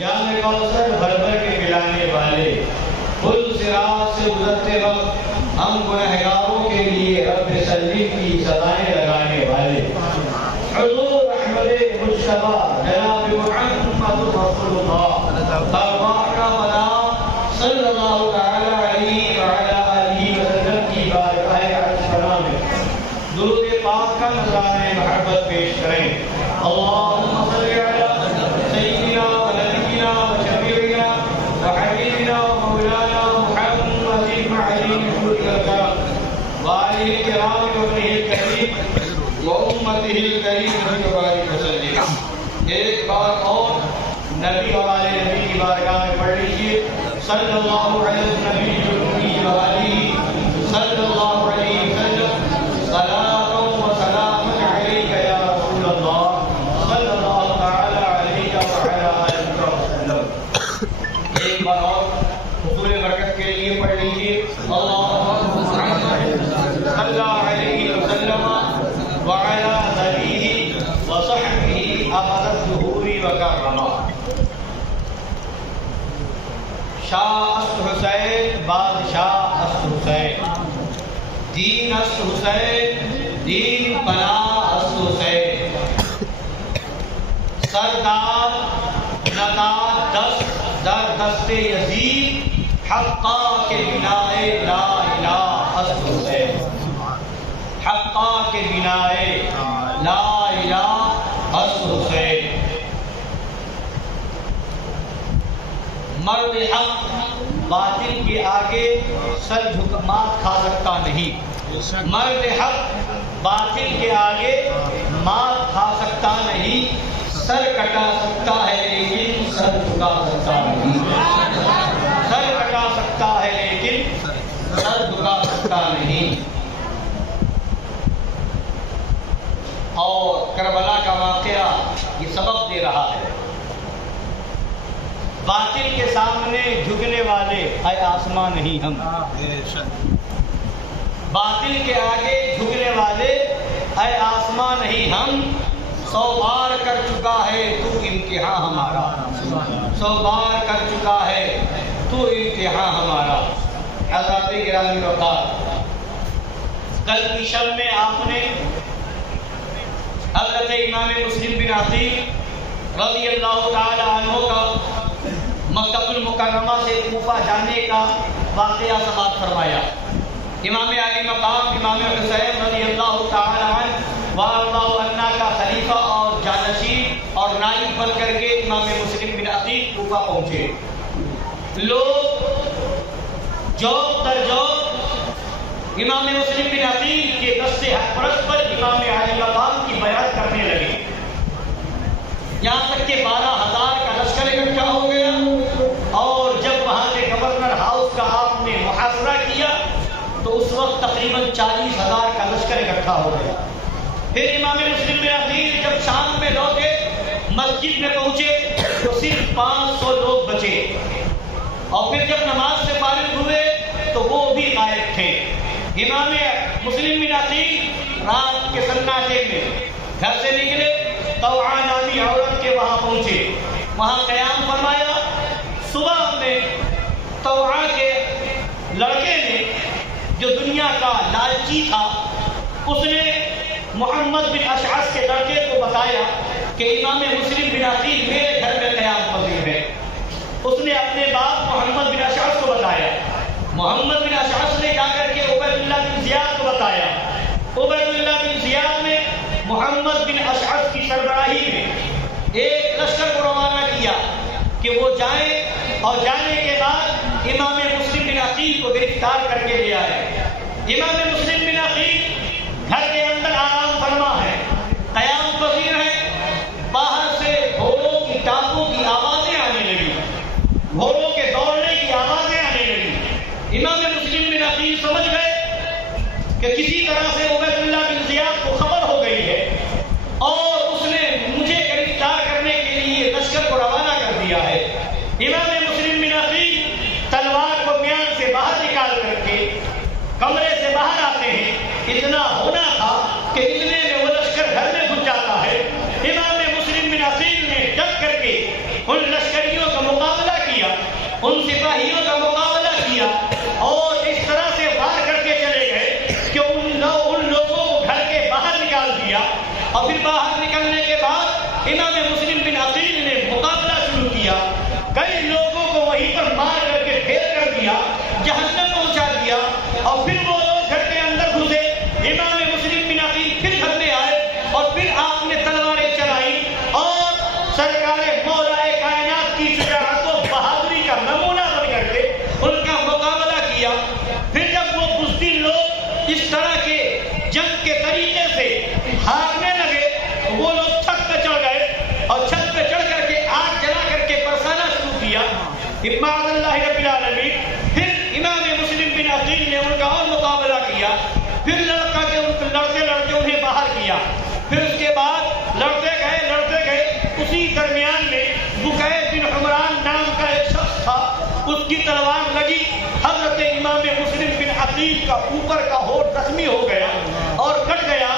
جام کوثر بھر بھر کے پلانے والے، پل صراط سے گزرتے وقت ہم گنہگاروں کے لیے رب سلیم کی سزائیں لگانے والے، حضور احمد مجتبی جناب محمد رسول اللہ تبارک و تعالی صلی اللہ تعالی علیہ وعلی آلہ وسلم کی بارگاہ عظمہ میں درود پاک کا نذرانہ محبت پیش کریں۔ اللہم صلی علی سیدنا و نبینا و شفیعنا و حبیبنا و مولانا محمد معین الکرام و آلہ الکرام و ابنہ الکریم و امتہ الکریم وبارک وسلم۔ ایک بار اور نبی اور آل نبی کی بارگاہ میں پڑھ لیجیے، صلی اللہ علیہ نبی الامی و آلہ صلی اللہ علیہ وسلم، صلاۃ و سلام علیک یا رسول اللہ صلی اللہ تعالی علیہ وعلی آلہ وسلم۔ ایک بار اور حضور برکت کے لیے پڑھ لیجیے، اللہم صلی علیہ وسلم وعلی آلہ وصحبہ ابد الظہور وکرما۔ شاہ است حسین بادشاہ است حسین، دین است حسین دین پناہ است حسین، سردار نقاد دست در دست یزید، حقا کے بنائے لا الہ است حسین، حقا کے بنائے لا الہ است حسین۔ مرد حق باطل کے آگے سر مات کھا سکتا نہیں، مرد حق باطل کے آگے مات کھا سکتا نہیں، سر کٹا سکتا ہے لیکن سر جھکا سکتا نہیں، سر کٹا سکتا ہے لیکن سر جھکا سکتا نہیں۔ اور کربلا کا واقعہ یہ سبق دے رہا ہے، باطل کے سامنے جھکنے والے اے آسمان نہیں ہم، باطل کے آگے جھکنے والے اے آسمان نہیں ہم، 100 بار کر چکا ہے تو امتحان ہمارا، 100 بار کر چکا ہے تو امتحان ہمارا۔ حضرات گرامی وقار، کل کی شب میں آپ نے حضرت امام مسلم بن عقیل رضی اللہ تعالی عنہ کا مکہ المکرمہ سے کوفہ جانے کا واقعہ سماعت فرمایا۔ امام علی مقام امام حسین رضی اللہ تعالی عنہ وارضاہ عنہ کا خلیفہ اور جانشین اور نائب بن کر کے امام مسلم بن عقیل کوفہ پہنچے۔ لوگ جوق در جوق امام مسلم بن عقیل کے دست حق پرست پر امام علی مقام کی بیعت کرنے لگے، یہاں تک کہ 12,000 کا لشکر اکٹھا ہو گیا، اور جب وہاں کے گورنر ہاؤس کا آپ نے محاصرہ کیا تو اس وقت تقریباً 40,000 کا لشکر اکٹھا ہو گیا۔ پھر امام مسلم بن عقیل جب شام میں لوٹے، مسجد میں پہنچے تو صرف 500 لوگ بچے، اور پھر جب نماز سے فارغ ہوئے تو وہ بھی غائب تھے۔ امام مسلم بن عقیل رات کے سناٹے میں گھر سے نکلے، طوعا نامی عورت کے وہاں پہنچے، وہاں قیام فرمایا۔ صبح میں طوعا کے لڑکے نے جو دنیا کا لالچی تھا، اس نے محمد بن اشعث کے لڑکے کو بتایا کہ امام مسلم بن عقیل میرے گھر میں قیام پذیر ہے۔ اس نے اپنے باپ محمد بن اشعث کو بتایا، محمد بن اشعث نے جا کر کے عبید اللہ بن زیاد کو بتایا، عبید اللہ بن زیاد نے محمد بن اشعث کی سربراہی میں ایک لشکر کو روانہ کیا کہ وہ جائیں، اور جانے کے بعد امام مسلم بن عقیل کو گرفتار کر کے لے آئے۔ امام مسلم بن عقیل گھر کے اندر آرام فرما ہے، قیام پذیر ہے، باہر سے گھوڑوں کی ٹانگوں کی آوازیں آنے لگی، گھوڑوں کے دوڑنے کی آوازیں آنے لگی۔ امام مسلم بن عقیل سمجھ گئے کہ کسی طرح سے عبید اللہ بن زیاد کو خبر ہو گئی ہے، اور اس نے مجھے گرفتار کرنے کے لیے لشکر کو روانہ کر دیا ہے۔ امام مسلم بن عقیل تلوار کو میان سے باہر نکال کر کے کمرے سے باہر آتے ہیں، اتنا ہونا تھا کہ اتنے میں وہ لشکر گھر میں گھس جاتا ہے۔ امام مسلم بن عقیل نے ڈٹ کر کے ان لشکریوں کا ان سپاہیوں کا مقابلہ کیا اور اس طرح سے وار کرتے چلے گئے کہ ان لوگوں کو گھر کے باہر نکال دیا، اور پھر باہر نکلنے کے بعد امام مسلم بن عقیل نے مقابلہ شروع کیا، کئی لوگوں کو وہیں پر مار کر کے ڈھیر کر دیا، جہنم پہنچا دیا، اور پھر وہ لوگ گھر کے اندر گھسے، امام مسلم بن عقیل پھر گھر میں آئے اور پھر آپ نے تلواریں چلائی اور سرکار مولا کائنات کی شجاعت و بہادری کا نمونہ بن کر کے ان کا مقابلہ کیا۔ پھر جب وہ بزدل لوگ اس طرح کے جنگ کے طریقے سے ہارنے لگے، وہ لوگ چھت پہ چڑھ گئے اور چھت پہ چڑھ کر کے آگ جلا کر کے برسانا شروع کیا، معاذ اللہ رب العالمین۔ پھر امام مسلم بن عقیل نے ان کا اور مقابلہ کیا، پھر لڑکا کے لڑتے لڑتے انہیں باہر کیا، پھر اس کے بعد لڑتے گئے اسی درمیان میں بکیر بن عمران نام کا ایک شخص تھا، اس کی تلوار لگی، حضرت امام مسلم بن عقیل کا اوپر کا ہونٹ زخمی ہو گیا اور کٹ گیا،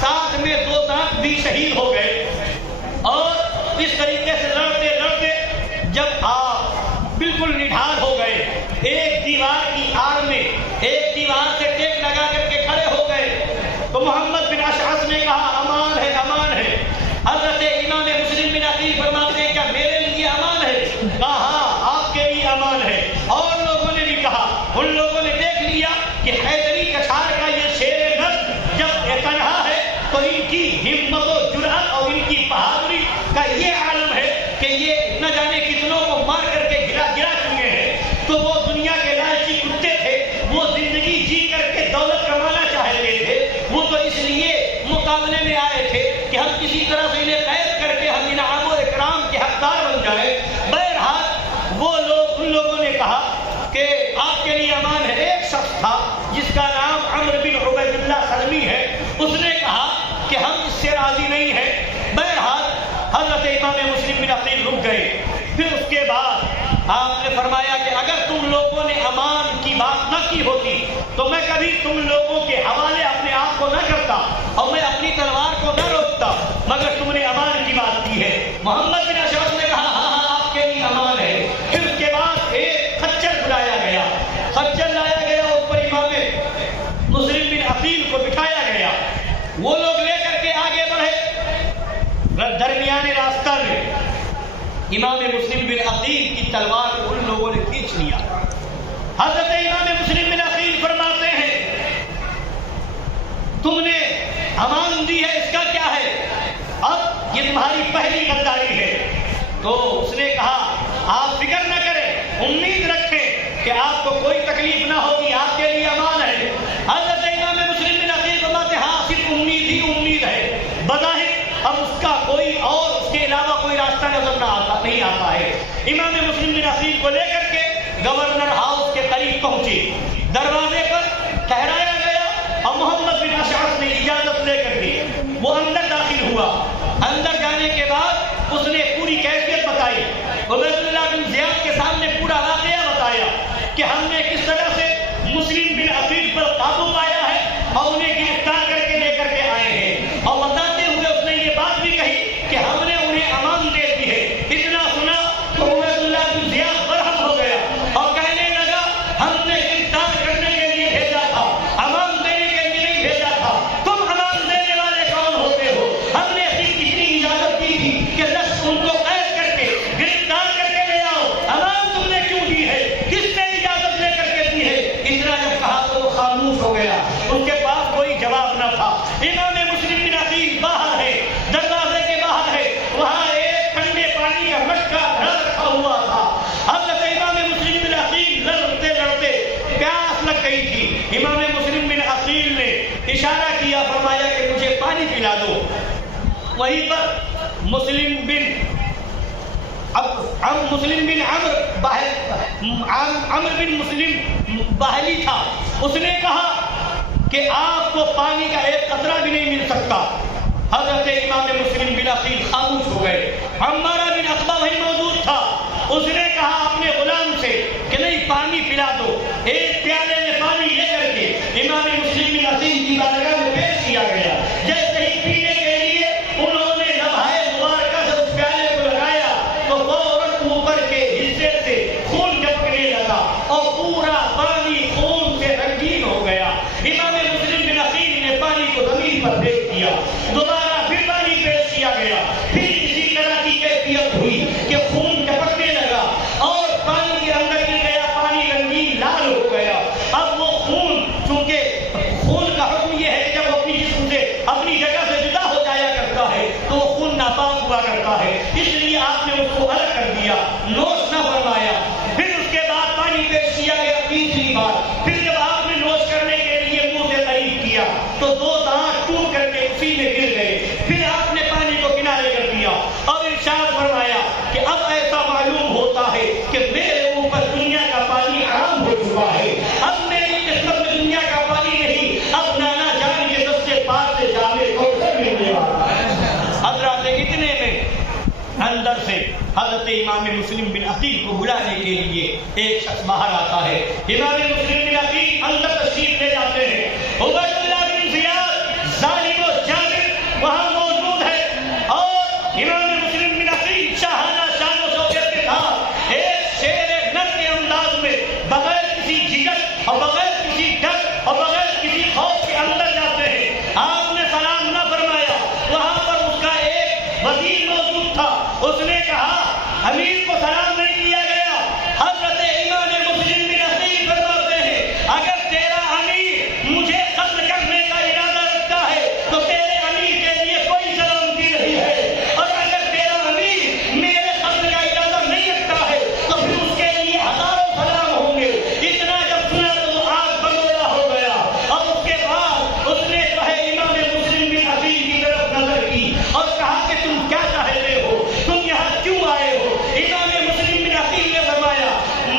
ساتھ میں 2 دانت بھی شہید ہو گئے۔ اور اس طریقے سے لڑتے لڑتے جب آپ بالکل نڈھال ہو گئے، ایک دیوار کی آڑ میں ایک دیوار سے ٹیک لگا کر کے کھڑے ہو گئے، تو محمد بن اشعث نے کہا امان ہے امان ہے۔ حضرت امام مسلم بن عقیل فرماتے ہیں کیا میرے لیے امان ہے؟ کہا ہاں آپ کے لیے امان ہے۔ اور لوگوں نے بھی کہا، ان لوگوں نے دیکھ لیا کہ حیدری کچھار کا یہ شیر نصر جب تنہا ہے تو ان کی ہمت و جرأت اور ان کی بہادری کا یہ عالم ہے کہ یہ نہ جانے کتنوں کو مار کر کے گرا چکے ہیں، تو وہ دنیا کے لالچی کتے تھے، وہ زندگی جی کر کے دولت کمانا چاہتے تھے، وہ تو اس لیے مقابلے میں آئے تھے کہ ہم کسی طرح سے انہیں قید کر کے ہم انعام و اکرام کے حقدار بن جائے۔ بہرحال وہ لوگ، ان لوگوں نے کہا کہ آپ کے لیے امان ہے۔ ایک شخص تھا جس کا نام عمرو بن عبید اللہ سلمی ہے، اس نے کہا کہ ہم اس سے راضی نہیں ہیں۔ بہرحال حضرت امام مسلم بن عقیل رک گئے۔ پھر اس کے بعد آپ نے فرمایا کہ اگر تم لوگوں نے امان کی بات نہ کی ہوتی تو میں کبھی تم لوگوں کے حوالے اپنے آپ کو نہ کرتا اور میں اپنی تلوار کو نہ روکتا، مگر تم نے امان کی بات کی ہے۔ محمد بن اشعث نے کہا ہاں ہاں آپ کے لیے امان ہے۔ پھر اس کے بعد ایک خچر بلایا گیا، خچر لایا گیا، اس پر امام مسلم بن عقیل کو بٹھایا گیا، وہ لوگ لے کر کے آگے بڑھے۔ درمیان راستہ میں امام مسلم بن عقیل کی تلوار کو ان لوگوں نے کھینچ لیا۔ حضرت امام مسلم بن عقیل فرماتے ہیں تم نے امان دی ہے، اس کا کیا ہے؟ اب یہ تمہاری پہلی غداری ہے۔ تو اس نے کہا آپ فکر نہ کریں، امید رکھیں کہ آپ کو کوئی تکلیف نہ ہوگی، آپ کے لیے امان ہے۔ حضرت امام مسلم بن عقیل فرماتے ہیں ہاں صرف امید ہی امید ہے، بظاہر اب اس کا کوئی اور اس کے علاوہ کوئی راستہ نظر نہیں آتا ہے۔ امام مسلم بن عقیل کو لے کر کے گورنر ہاؤس کے قریب پہنچے، دروازے پر ٹھہرایا گیا اور محمد بن اشعث نے اجازت لے کر کے وہ اندر داخل ہوا۔ اندر جانے کے بعد اس نے پوری کیفیت بتائی، عبید اللہ بن زیاد کے سامنے پورا واقعہ بتایا کہ ہم نے کس طرح سے مسلم بن عقیل پر قابو پایا ہے اور انہیں گرفتار کر کے آئے ہیں، اور بتاتے ہوئے اس نے یہ بات بھی کہی کہ ہم نے انہیں امان دے دی ہے۔ اتنا سنا تو عبید اللہ بن زیاد برہم ہو گیا اور کہنے لگا ہم نے گرفتار کرنے کے لیے بھیجا تھا، امان دینے کے لیے نہیں بھیجا تھا، تم امان دینے والے کون ہوتے ہو؟ ہم نے صرف اتنی اجازت دی تھی کہ بس ان کو قید کر کے گرفتار کر کے لے آؤ، امان تم نے کیوں دی ہے؟ کس نے اجازت لے کر کے دی ہے؟ اتنا جب کہا تو وہ خاموش ہو گیا، ان کے پاس کوئی جواب نہ تھا۔ امام مسلم بن عقیل باہر ہے، دروازے کے باہر ہے، وہاں ایک ٹھنڈے پانی کا مٹکا بھرا رکھا ہوا تھا۔ حضرت امام مسلم بن عقیل لڑتے لڑتے پیاس لگ گئی تھی۔ امام مسلم بن عقیل نے اشارہ کیا، فرمایا کہ مجھے پانی پلا دو۔ وہیں پر مسلم بن عمرو بن مسلم باہلی تھا، اس نے کہا کہ آپ کو پانی کا ایک قطرہ بھی نہیں مل سکتا۔ حضرت امام مسلم بن عقیل خاموش ہو گئے۔ عمارہ بن عقبہ وہی موجود تھا، اس نے کہا اپنے غلام سے کہ نہیں پانی پلا دو۔ ایک پیالے میں پانی لے کر کے امام مسلم بن عقیل کی بارگاہ میں پیش کیا گیا۔ جیسے ہی پینے کے لیے انہوں نے لمحہ مبارکہ سے اس پیالے کو لگایا تو فوراً اوپر کے حصے سے خون جب ہوتا ہے، اس لیے آپ نے اس کو الگ کر دیا، نوش نہ فرمایا۔ پھر اس کے بعد پانی پیش کیا گیا تیسری بار، پھر جب آپ نے نوش کرنے کے لیے منہ سے قریب کیا تو 2 دانت ٹوٹ کر کے اسی میں گر گئے۔ پھر آپ نے پانی کو کنارے کر دیا اور ارشاد فرمایا کہ اب ایسا معلوم ہوتا ہے کہ میرے اوپر دنیا کا پانی حرام ہو چکا ہے، اب میری قسمت میں دنیا کا پانی نہیں، اب نانا جان کے دستے پار سے جامع کوثر ملنے والا ہے۔ حضرات اتنے میں اندر سے حضرت امام مسلم بن عقیل کو بلانے کے لیے ایک شخص باہر آتا ہے۔ امام مسلم بن عقیل اندر تشریف لے جاتے ہیں، عبید اللہ بن زیاد ظالم و جابر وہاں موجود ہے، اور امام مسلم بن عقیل شاہانہ شان و شوکت کے ساتھ ایک شیر نر کے انداز میں بغیر کسی جھجک اور بغیر کسی ڈر اور بغیر کسی خوف کے اندر جاتے ہیں۔ آپ نے سلام نہ فرمایا، وہاں پر اس کا ایک وزیر موجود تھا، اس نے کہا امیر کو سلام نہیں کیا گیا۔ حضرت امام مسلم بن عقیل فرماتے ہیں اگر تیرا امیر مجھے قتل کرنے کا ارادہ رکھتا ہے تو تیرے امیر کے لیے کوئی سلامتی نہیں ہے، اور اگر تیرا امیر میرے قتل کا ارادہ نہیں رکھتا ہے تو پھر اس کے لیے ہزاروں سلام ہوں گے۔ اتنا جب سنا تو وہ آگ بگولا ہو گیا، اور اس کے بعد اس نے جو ہے امام مسلم بن عقیل کی طرف نظر کی اور کہا کہ تم کیا چاہتے ہو، تم یہاں کیوں آئے ہو؟ امام مسلم بن عقیل نے فرمایا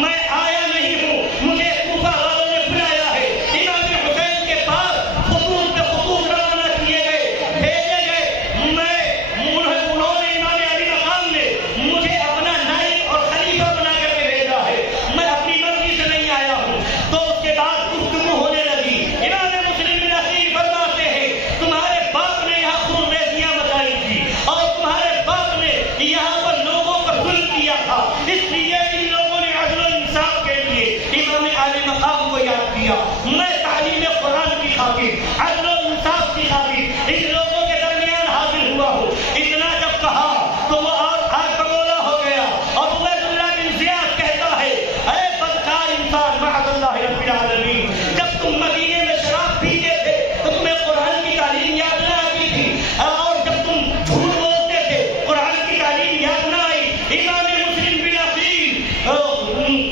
میں آیا نہیں ہوں، مجھے کوفہ والوں نے بلایا ہے۔ امام حسین کے پاس خطوط پہ خطوط روانہ کیے گئے، بھیجے گئے، انہوں نے امام علی مقام نے مجھے اپنا نائب اور خلیفہ بنا کر کے بھیجا ہے، میں اپنی مرضی سے نہیں آیا ہوں۔ تو اس کے بعد گفتگو ہونے لگی۔ امام مسلم بن عقیل فرماتے ہیں تمہارے باپ نے یہاں خون ریزیاں مچائی تھی اور تمہارے باپ نے یہاں پر لوگوں پر ظلم کیا تھا، اس لیے ان لوگوں نے عدل و انصاف کے لیے امام عالی مقام کو یاد کیا۔ میں تعلیم قرآن کی خاطر، عدل و انصاف کی خاطر ان لوگوں کے درمیان حاضر ہوا ہوں۔ اتنا جب کہا تو وہ اور آگ بگولا ہو گیا، اور عبید اللہ بن زیاد کہتا ہے اے بدکار انسان معاذ اللہ رب العالمین، جب تم مدینے میں شراب پیتے تھے تو تمہیں قرآن کی تعلیم یاد نہ آتی تھی، اور جب تم جھوٹ بولتے تھے قرآن کی تعلیم یاد نہ آئی۔ امام مسلم بن عقیل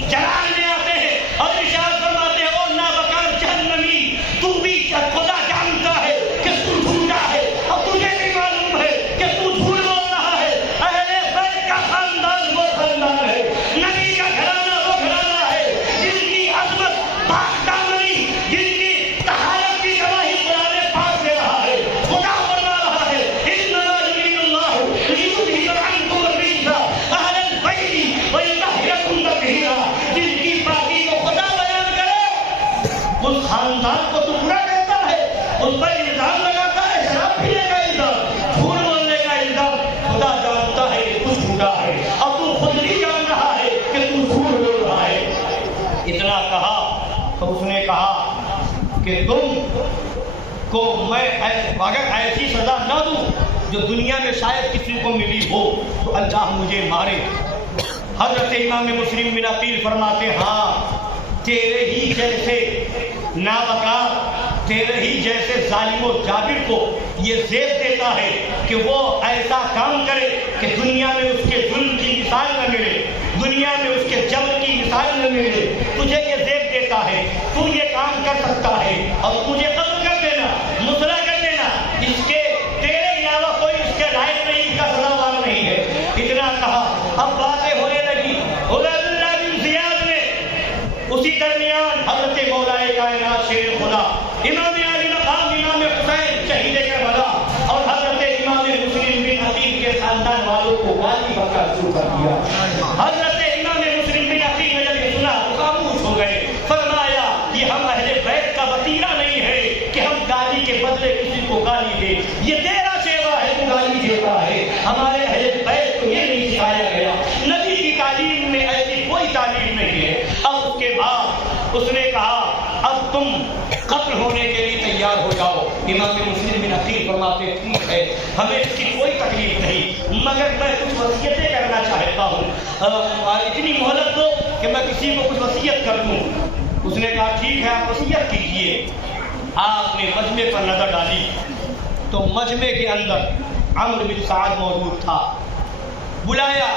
جلال میں آتے ہیں اور ارشاد فرماتے ہیں او نابکار جہنمی، تو بھی خدا جانتا ہے کہ تو جھوٹا ہے، اور تجھے بھی معلوم ہے کہ تو جھوٹ بول رہا ہے۔ اہل بیت کا خاندان وہ خاندان ہے، نبی کا گھرانہ وہ گھرانہ ہے جن کی عظمت پاک دامنی، جن کی طہارت کی گواہی قرآن پاک دے رہا ہے۔ خدا فرما رہا ہے انما یرید اللہ لیذھب عنکم الرجس اہل البیت ویطہرکم تطہیرا، جن کی پاکی کو خدا بیان کرے اس خاندان کو تو برا کہتا ہے، اس پر الزام لگاتا ہے، شراب پینے کا الزام، جھوٹ بولنے کا الزام۔ خدا جانتا ہے کہ تو جھوٹا ہے، اور تو خود بھی جان رہا ہے کہ تو جھوٹ بول رہا ہے۔ اتنا کہا تو اس نے کہا کہ تم کو میں اگر ایسی سزا نہ دوں جو دنیا میں شاید کسی کو ملی ہو تو اللہ مجھے مارے۔ حضرت امام مسلم بن عقیل فرماتے ہاں تیرے ہی جیسے نابکار، تیرے ہی جیسے ظالم و جابر کو یہ زیب دیتا ہے کہ وہ ایسا کام کرے کہ دنیا میں اس کے ظلم کی مثال نہ ملے، دنیا میں اس کے جبر کی مثال نہ ملے، تجھے یہ زیب دیتا ہے، تو یہ کام کر سکتا ہے اور مجھے قتل کر دینا، مسلح کر دینا، اس کے تیرے علاوہ کوئی اس کے لائق نہیں، اس کا سزاوار نہیں ہے۔ اتنا کہا، اب باتیں ہونے لگی۔ عبید اللہ بن زیاد نے اسی درمیان حضرت مولا کائنات شیر خدا امام علی مقام امام حسین شہید کربلا اور حضرت امام مسلم بن عقیل کے خاندان والوں کو گالی بکنا شروع کر دیا۔ حضرت امام مسلم بن عقیل نے جب یہ سنا تو خاموش ہو گئے، فرمایا یہ ہم اہل بیت کا وطیرہ نہیں ہے کہ ہم گالی کے بدلے کسی کو گالی دیں، یہ تیرا سیوا ہے تو گالی دیتا ہے، ہمارے اہل بیت کو یہ نہیں سکھایا گیا، نبی کی تعلیم میں ایسی کوئی تعلیم نہیں ہے۔ اب اس کے بعد اس نے کہا اب تم قتل ہونے کے لیے تیار ہو جاؤ۔ امام مسلم بن عقیل فرماتے ٹھیک ہے، ہمیں اس کی کوئی تکلیف نہیں، مگر میں کچھ وصیتیں کرنا چاہتا ہوں، اتنی مہلت دو کہ میں کسی کو کچھ وصیت کر دوں۔ اس نے کہا ٹھیک ہے آپ وصیت کیجیے۔ آپ نے مجمع پر نظر ڈالی تو مجمع کے اندر عمرو بن سعد موجود تھا، بلایا،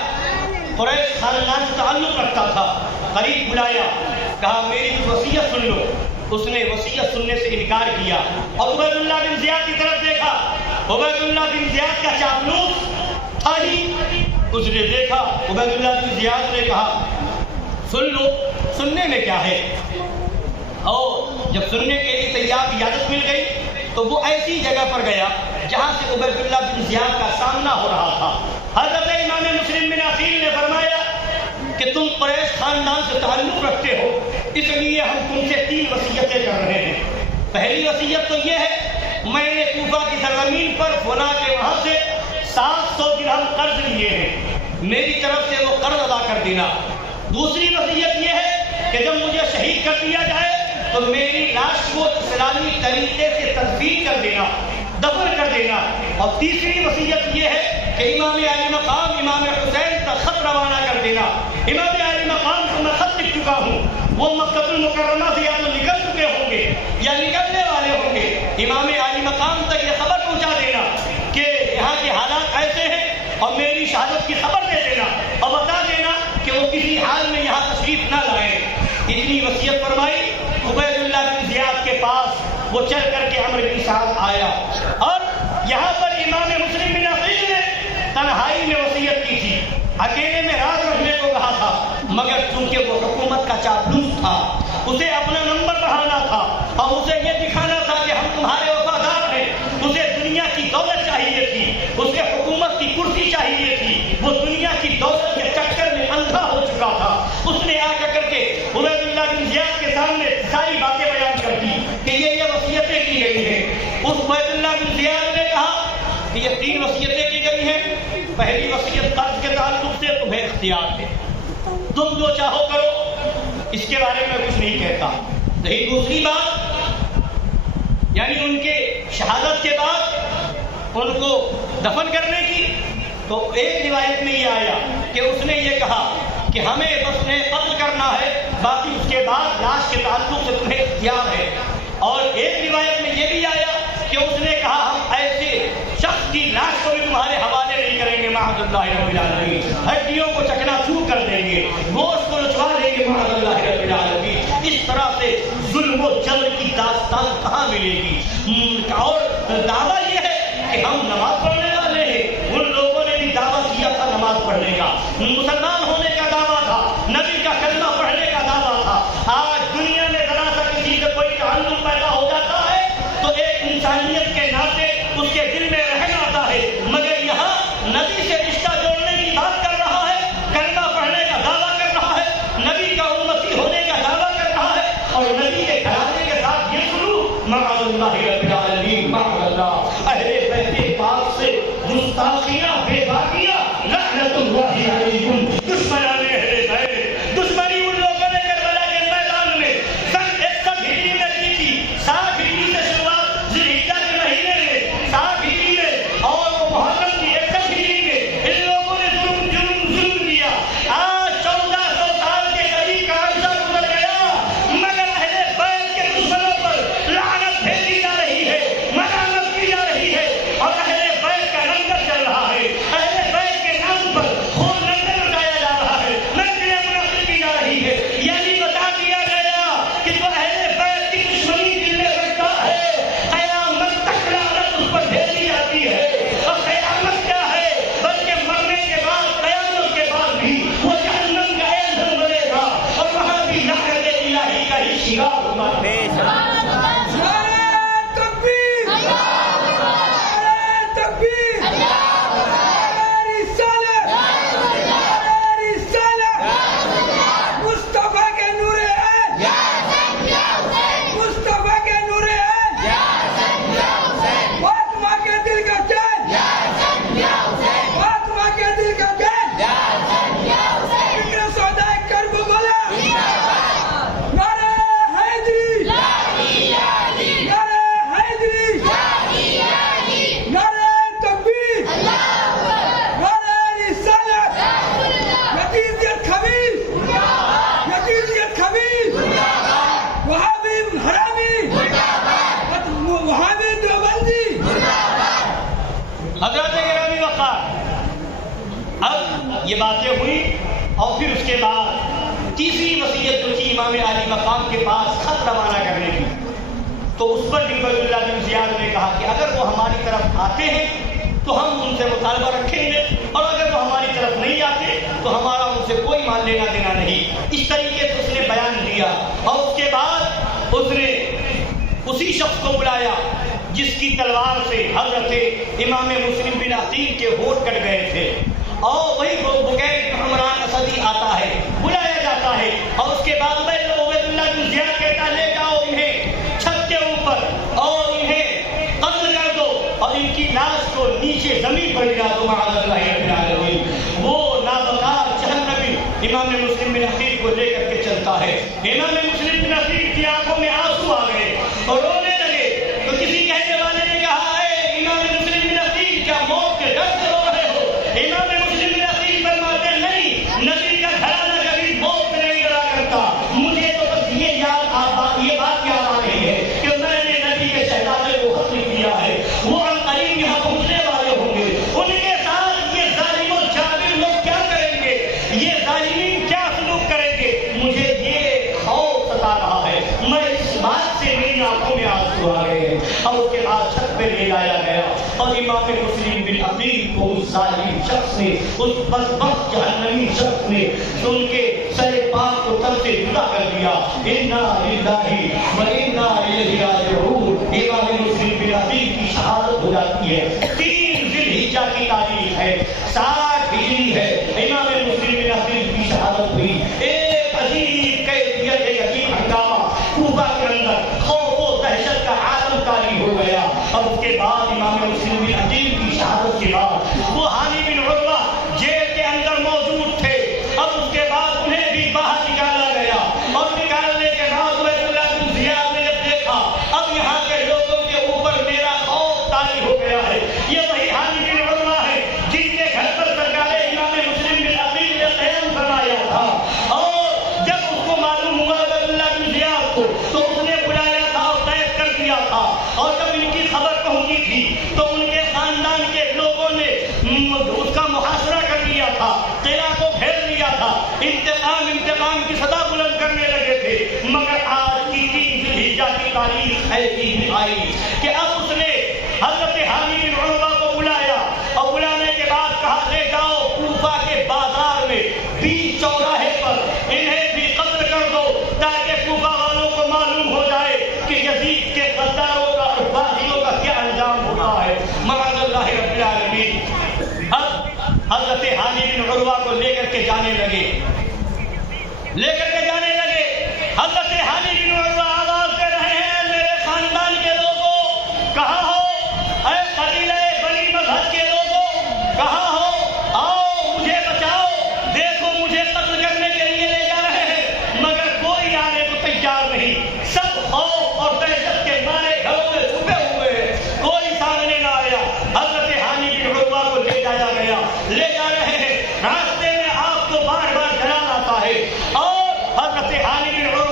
قریش خاندان سے تعلق رکھتا تھا، قریب بلایا، کہا میری وصیت سن لو. اس نے وصیت سننے سے انکار کیا اور عبید اللہ بن زیاد کی طرف دیکھا. عبید اللہ بن زیاد کا چاپلوس تھا ہی. اس نے دیکھا، عبید اللہ بن زیاد نے کہا سن لو، سننے میں کیا ہے. اور جب سننے کے لیے تیار اجازت مل گئی تو وہ ایسی جگہ پر گیا جہاں سے عبید اللہ بن زیاد کا سامنا ہو رہا تھا. حضرت امام مسلم بن عقیل نے فرمایا کہ تم قریش خاندان سے تعلق رکھتے ہو، اس لیے ہم تم سے 3 وصیتیں کر رہے ہیں. پہلی وصیت تو یہ ہے، میں نے کوفہ کی سرزمین پر فلاں کے وہاں سے 700 درہم قرض لیے ہیں، میری طرف سے وہ قرض ادا کر دینا. دوسری وصیت یہ ہے کہ جب مجھے شہید کر دیا جائے تو میری لاش کو اسلامی طریقے سے تدفین کر دینا، دفن کر دینا. اور تیسری وصیت یہ ہے کہ امام علی مقام امام حسین کا خط روانہ کر دینا. امام علی مقام کو میں خط لکھ چکا ہوں، وہ مکہ المکرمہ سے یا تو نکل چکے ہوں گے یا نکلنے والے ہوں گے. امام علی مقام تک یہ خبر پہنچا دینا کہ یہاں کے حالات ایسے ہیں اور میری شہادت کی خبر دے دینا اور بتا دینا کہ وہ کسی حال میں یہاں تشریف نہ لائیں. اتنی وصیت فرمائی. عبید اللہ بن زیاد کے پاس وہ چل کر کے عمرو بن سعد آیا اور یہاں پر امام مسلم بن عقیل نے تنہائی میں وصیت کی تھی، اکیلے میں راز رکھنے کو کہا تھا، مگر چونکہ وہ حکومت کا چاپلوس تھا، اسے اپنا نمبر بڑھانا تھا اور اسے یہ دکھانا تھا کہ ہم تمہارے وفادار ہیں. اسے دنیا کی دولت چاہیے تھی، اسے حکومت کی کرسی چاہیے تھی. وہ دنیا کی دولت کے چکر میں اندھا ہو چکا تھا. اس نے آ کر کے عبید اللہ بن زیاد کے سامنے ساری باتیں بیان کر دی کہ یہ وصیتیں کی گئی ہیں. اس عبید اللہ بن زیاد نے کہا کہ یہ 3 وصیتیں کی گئی ہیں. پہلی وصیت قرض کے تعلق سے تمہیں اختیار ہے، تم جو چاہو کرو، اس کے بارے میں کچھ نہیں کہتا. لیکن دوسری بات یعنی ان کے شہادت کے بعد ان کو دفن کرنے کی، تو ایک روایت میں یہ آیا کہ اس نے یہ کہا کہ ہمیں بس قتل کرنا ہے، باقی اس کے بعد لاش کے تعلق سے تمہیں اختیار ہے. اور ایک روایت میں یہ بھی آیا کہ اس نے کہا ہم ایسے شخص کی لاش کو بھی تمہارے حوالے نہیں کریں گے معاذ اللہ رب العالمین، ہڈیوں کو چکنا چور کر دیں گے، گوشت کو نچوا دیں گے معاذ اللہ رب العالمین. اس طرح سے ظلم و جبر کی داستان کہاں ملے گی. اور دعویٰ یہ ہے کہ ہم نماز پڑھنے والے ہیں. ان لوگوں نے بھی دعویٰ کیا تھا نماز پڑھنے کا، مسلمان ہونے کا دعویٰ تھا، نبی کا کلمہ پڑھنے کا دعویٰ تھا. آج دنیا میں ذرا سا کسی سے کوئی تعلق پیدا ہو جاتا ہے تو ایک انسانیت کے ناطے اس کے دل میں رہنا آتا ہے. مگر یہاں نبی سے رشتہ جوڑنے کی بات کر رہا ہے، کلمہ پڑھنے کا دعویٰ کر رہا ہے، نبی کا امتی ہونے کا دعویٰ کر رہا ہے، اور نبی کے گھرانے کے ساتھ یہ سلوک معاذ اللہ رب العالمین. معاذ اللہ اہل بیت پاک سے گستاخیاں، بے باکیاں، لعنت اللہ علیہم. دشمنان اہل بیت، دشمنی ان لوگوں نے کربلا کے میدان میں سن 61 ہجری میں کی تھی. 60 ہجری سے شروعات ذوالحجہ کے مہینے میں، 60 ہجری میں اور محرم کی 61 ہجری میں ان لوگوں نے ظلم کیا. آج 1400 سال کے قریب کا عرصہ گزر گیا، مگر اہل بیت کے دشمنوں پر لعنت بھیجی جا رہی ہے، ملامت کی جا رہی ہے اور اہل بیت کا لنگر چل رہا ہے. اہل بیت کے نام پر خون لنگر اٹھایا جا رہا ہے، محفلیں منعقد کی جا رہی ہے. یعنی بتا دیا گیا کہ جو اہل بیت کی دشمنی دل میں رکھتا ہے، قیامت تک لعنت اس پر بھیجی جاتی ہے. اور قیامت کیا ہے بلکہ مرنے کے بعد، قیامت کے بعد بھی وہ جہنم کا ایندھن بنے گا اور وہاں بھی لعنت الہی کا ہی شکار ہوگا. حضرت گرامی وقار، اب یہ باتیں ہوئی اور پھر اس کے بعد تیسری وصیت جو تھی امام عالی مقام کے پاس خط روانہ کرنے کی، تو اس پر بھی عبید اللہ بن زیاد نے کہا کہ اگر وہ ہماری طرف آتے ہیں تو ہم ان سے مطالبہ رکھیں گے، اور اگر وہ ہماری طرف نہیں آتے تو ہمارا ان سے کوئی مان لینا دینا نہیں۔ اس طریقے سے اس نے بیان دیا، اور اس کے بعد اس نے اسی شخص کو بلایا جس کی تلوار سے حضرت امام مسلم بن عقیل کے ہونٹ کٹ گئے تھے، اور وہی بکیر بن عمران اسدی آتا ہے، بلایا جاتا ہے، اور اس کے بعد عبید اللہ بن زیاد کہتا ہے لے جاؤ انہیں چھت کے اوپر اور انہیں قتل کر دو، اور ان کی لاش کو نیچے زمین پر گرا دو معاذ اللہ رب العالمین۔ وہ نابکار جہنمی امام مسلم بن عقیل کو لے کر کے چلتا ہے، امام مسلم بن عقیل کی آنکھوں میں آنسو آ گئے اور رونے لگے، تو کسی کہنے والے نے کہا اے امام مسلم بن عقیل کیا موت کے ڈر سے رو رہے ہو؟ امام مسلم بن عقیل فرماتے ہیں نہیں، نبی کا گھرانہ کبھی موت سے نہیں ڈرا کرتا، مجھے تو بس یہ بات یاد آ رہی ہے کہ میں نے نبی کے شہزادے کو قتل کیا ہے، وہ عنقریب یہاں پہنچنے والے ہوں گے، ان کے ساتھ یہ ظالم و جابر لوگ کیا کریں گے، یہ ظالمین کیا سلوک کریں گے، مجھے یہ خوف ستا رہا ہے، میں اس بات سے میری آنکھوں میں آنسو آ گئے ہیں۔ اور اس کے بعد چھت پہ لے جایا گیا، اور امام مسلم بن عقیل کو اس ظالم شخص نے، اس بدبخت جہنمی شخص نے ان کے سر پاک کو تن سے جدا کر دیا۔ انا للہ و انا الیہ راجعون۔ امام مسلم بن عقیل کی شہادت ہو جاتی ہے، 3 ذی الحجہ کی تاریخ ہے، 60 ہجری ہے، امام مسلم بن عقیل کی شہادت ہوئی۔ ایک عجیب کیفیت، ایک عجیب ہنگامہ کوفہ کے اندر، خوف و دہشت کا عالم طاری ہو گیا، اور اس کے بعد امام مسلم بن عقیل کی شہادت کے بعد وہ ہانی بن عروہ جیل کے اندر موجود تھے، اب اس کے بعد انہیں بھی باہر نکالا گیا، اور نکالنے کے بعد عبید اللہ بن زیاد نے جب دیکھا اب یہاں کے لوگوں کے اوپر میرا خوف طاری ہو گیا ہے، یہ وہی ہانی بن عروہ ہے جن کے گھر پر سرکار امام مسلم بن عقیل نے قیام فرمایا تھا، اور جب اس کو معلوم ہوا عبید اللہ بن زیاد کو تو اس نے بلایا تھا اور قید کر دیا تھا، اور جب ان کی خبر پہنچی تھی تو ان کے خاندان کے لوگوں نے اس کا محاصرہ کر لیا تھا، قلعہ کو گھیر لیا تھا، انتقام کی صدا بلند کرنے لگے تھے، مگر آج کی 3 ذی الحجہ کی تاریخ ایسی ہی آئی کہ اب اس نے حضرت ہانی بن عروہ کو بلایا، اور بلانے کے بعد کہا لے جاؤ کوفہ کے بازار میں 20 چوراہے پر انہیں بھی قتل کر دو، تاکہ کوفہ والوں کو معلوم ہو جائے کہ یزید کے غداروں کا اور باغیوں کا کیا انجام ہوتا ہے معاذ اللہ رب العالمین۔ اب حضرت ہانی بن عروہ کو لے کر کے جانے لگے، حضرت ہانی بن عروہ آواز دے رہے ہیں میرے خاندان کے لوگوں کہاں ہو، اے قبیلہ بنی مذہب کے لوگوں کہاں ہو، آؤ مجھے بچاؤ، دیکھو مجھے قتل کرنے کے لیے لے جا رہے ہیں، مگر کوئی آنے کو تیار نہیں، سب خوف اور دہشت کے مارے گھروں میں چھپے ہوئے ہیں، کوئی سامنے نہ آیا۔ حضرت ہانی بن عروہ کو لے جایا گیا، لے جا رہے ہیں، راستے میں آپ کو بار بار جلال آتا ہے، اور حضرت ہانی بن عروہ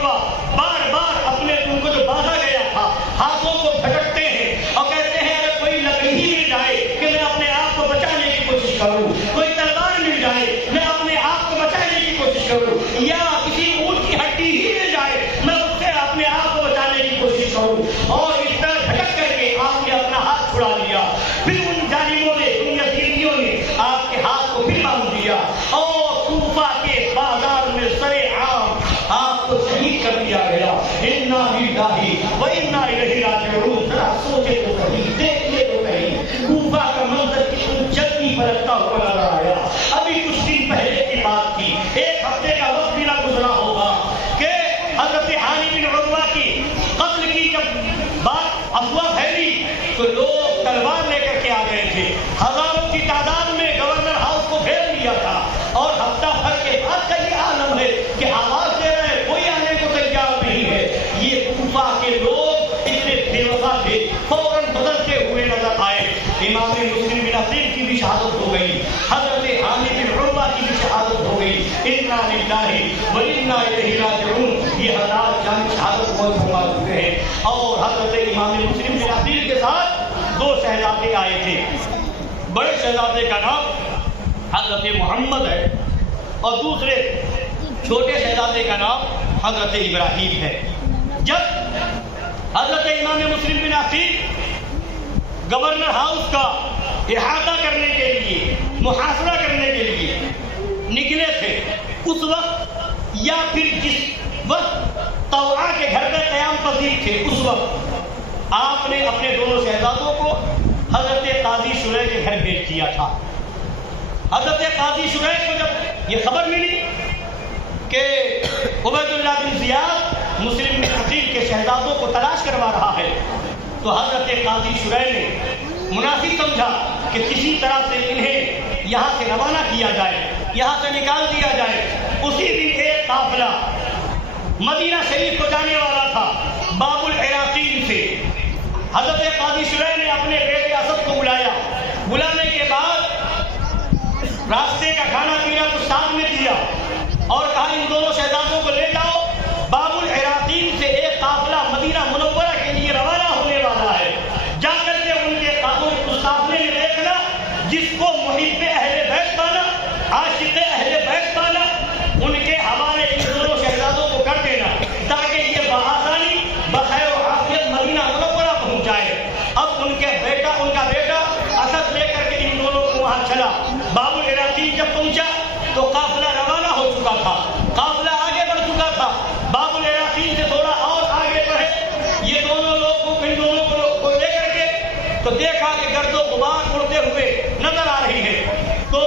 بار بار اپنے ان کو جو باندھا گیا تھا ہاتھوں کو جھٹکتے ہیں اور کہتے ہیں اگر کوئی لکڑی ہی مل جائے کہ میں اپنے آپ کو بچانے کی کوشش کروں، کوئی تلوار مل جائے میں اپنے آپ کو بچانے کی کوشش کروں، یا کسی اونٹ کی ہڈی ہی مل جائے میں اس سے اپنے آپ کو بچانے کی کوشش کروں، اور اس طرح جھٹک کر کے آپ نے اپنا ہاتھ چھڑا لیا، پھر ان ظالموں نے، ان یزیدیوں نے آپ کے ہاتھ کو پھر باندھ دیا، اور کوفہ کے بازار میں سرے عام آپ کو شہید کر دیا گیا۔ انا للہ و انا الیہ راجعون۔ ذرا سوچے تو صحیح، دیکھیے تو صحیح، کوفہ کا منظر کتنی جلدی پلٹتا ہوا نظر آیا۔ ابھی کچھ دن پہلے کی بات تھی، 1 ہفتے کا وقت بھی نہ گزرا ہوگا کہ حضرت ہانی بن عروہ کی قتل کی جب بات افواہ پھیلی تو لوگ تلوار لے کر کے آ گئے تھے، ہزاروں کی تعداد میں گورنر ہاؤس کو گھیر لیا تھا، اور ہفتہ بھر کے بعد کا یہ عالم ہے کہ آواز دے رہے ہیں کوئی آنے کو تیار نہیں ہے۔ یہ کوفہ کے لوگ اتنے بے وفا تھے، فوراً بدلتے ہوئے نظر آئے۔ امام مسلم بن عقیل کی بھی شہادت ہو گئی، حضرت ہانی بن عروہ کی بھی شہادت ہو گئی۔ انا للہ و انا الیہ راجعون۔ یہ حضرات جان شہادت کو فرما چکے ہیں، اور حضرت امام مسلم بن عقیل کے ساتھ 2 شہزادے آئے تھے۔ بڑے شہزادے کا نام حضرت محمد ہے اور دوسرے چھوٹے شہزادے کا نام حضرت ابراہیم ہے۔ جب حضرت امام مسلم بن عقیل گورنر ہاؤس کا احاطہ کرنے کے لیے، محاصرہ کرنے کے لیے نکلے تھے، اس وقت یا پھر جس وقت طوعا کے گھر میں قیام پذیر تھے، اس وقت آپ نے اپنے دونوں شہزادوں کو حضرت قاضی شریح کے گھر بھیج دیا تھا۔ حضرت قاضی شریح کو جب یہ خبر ملی کہ عبید اللہ بن زیاد مسلم بن عقیل کے شہزادوں کو تلاش کروا رہا ہے، تو حضرت قاضی شریح نے مناسب سمجھا کہ کسی طرح سے انہیں یہاں سے روانہ کیا جائے، یہاں سے نکال دیا جائے۔ اسی دن ایک قافلہ مدینہ شریف کو جانے والا تھا باب العراقین سے۔ حضرت قاضی شریح نے اپنے بیٹے اسد کو بلایا، بلانے کے بعد راستے کا کھانا پینا کچھ ساتھ میں دیا اور کہا ان دونوں شہزادوں کو لے جاؤ، باب العراقین سے ایک قافلہ مدینہ منورہ کے لیے روانہ ہونے والا ہے، جا کر کے ان کے قافلے میں دیکھنا جس کو محب اہل بیت پانا، عاشق اہل بیت پانا، ان کے حوالے ان دونوں شہزادوں کو کر دینا تاکہ یہ بآسانی بخیر و عافیت مدینہ منورہ پہنچ جائے۔ اب ان کا بیٹا اسد لے کر کے ان دونوں کو وہاں چلا۔ باب العراقین جب پہنچا تو قافلہ روانہ ہو چکا تھا، قافلہ آگے بڑھ چکا تھا۔ باب العراقین سے تھوڑا اور آگے بڑھے یہ دونوں لوگ ان دونوں کو لے کر کے تو دیکھا کہ گرد و غبار اڑتے ہوئے نظر آ رہی ہے، تو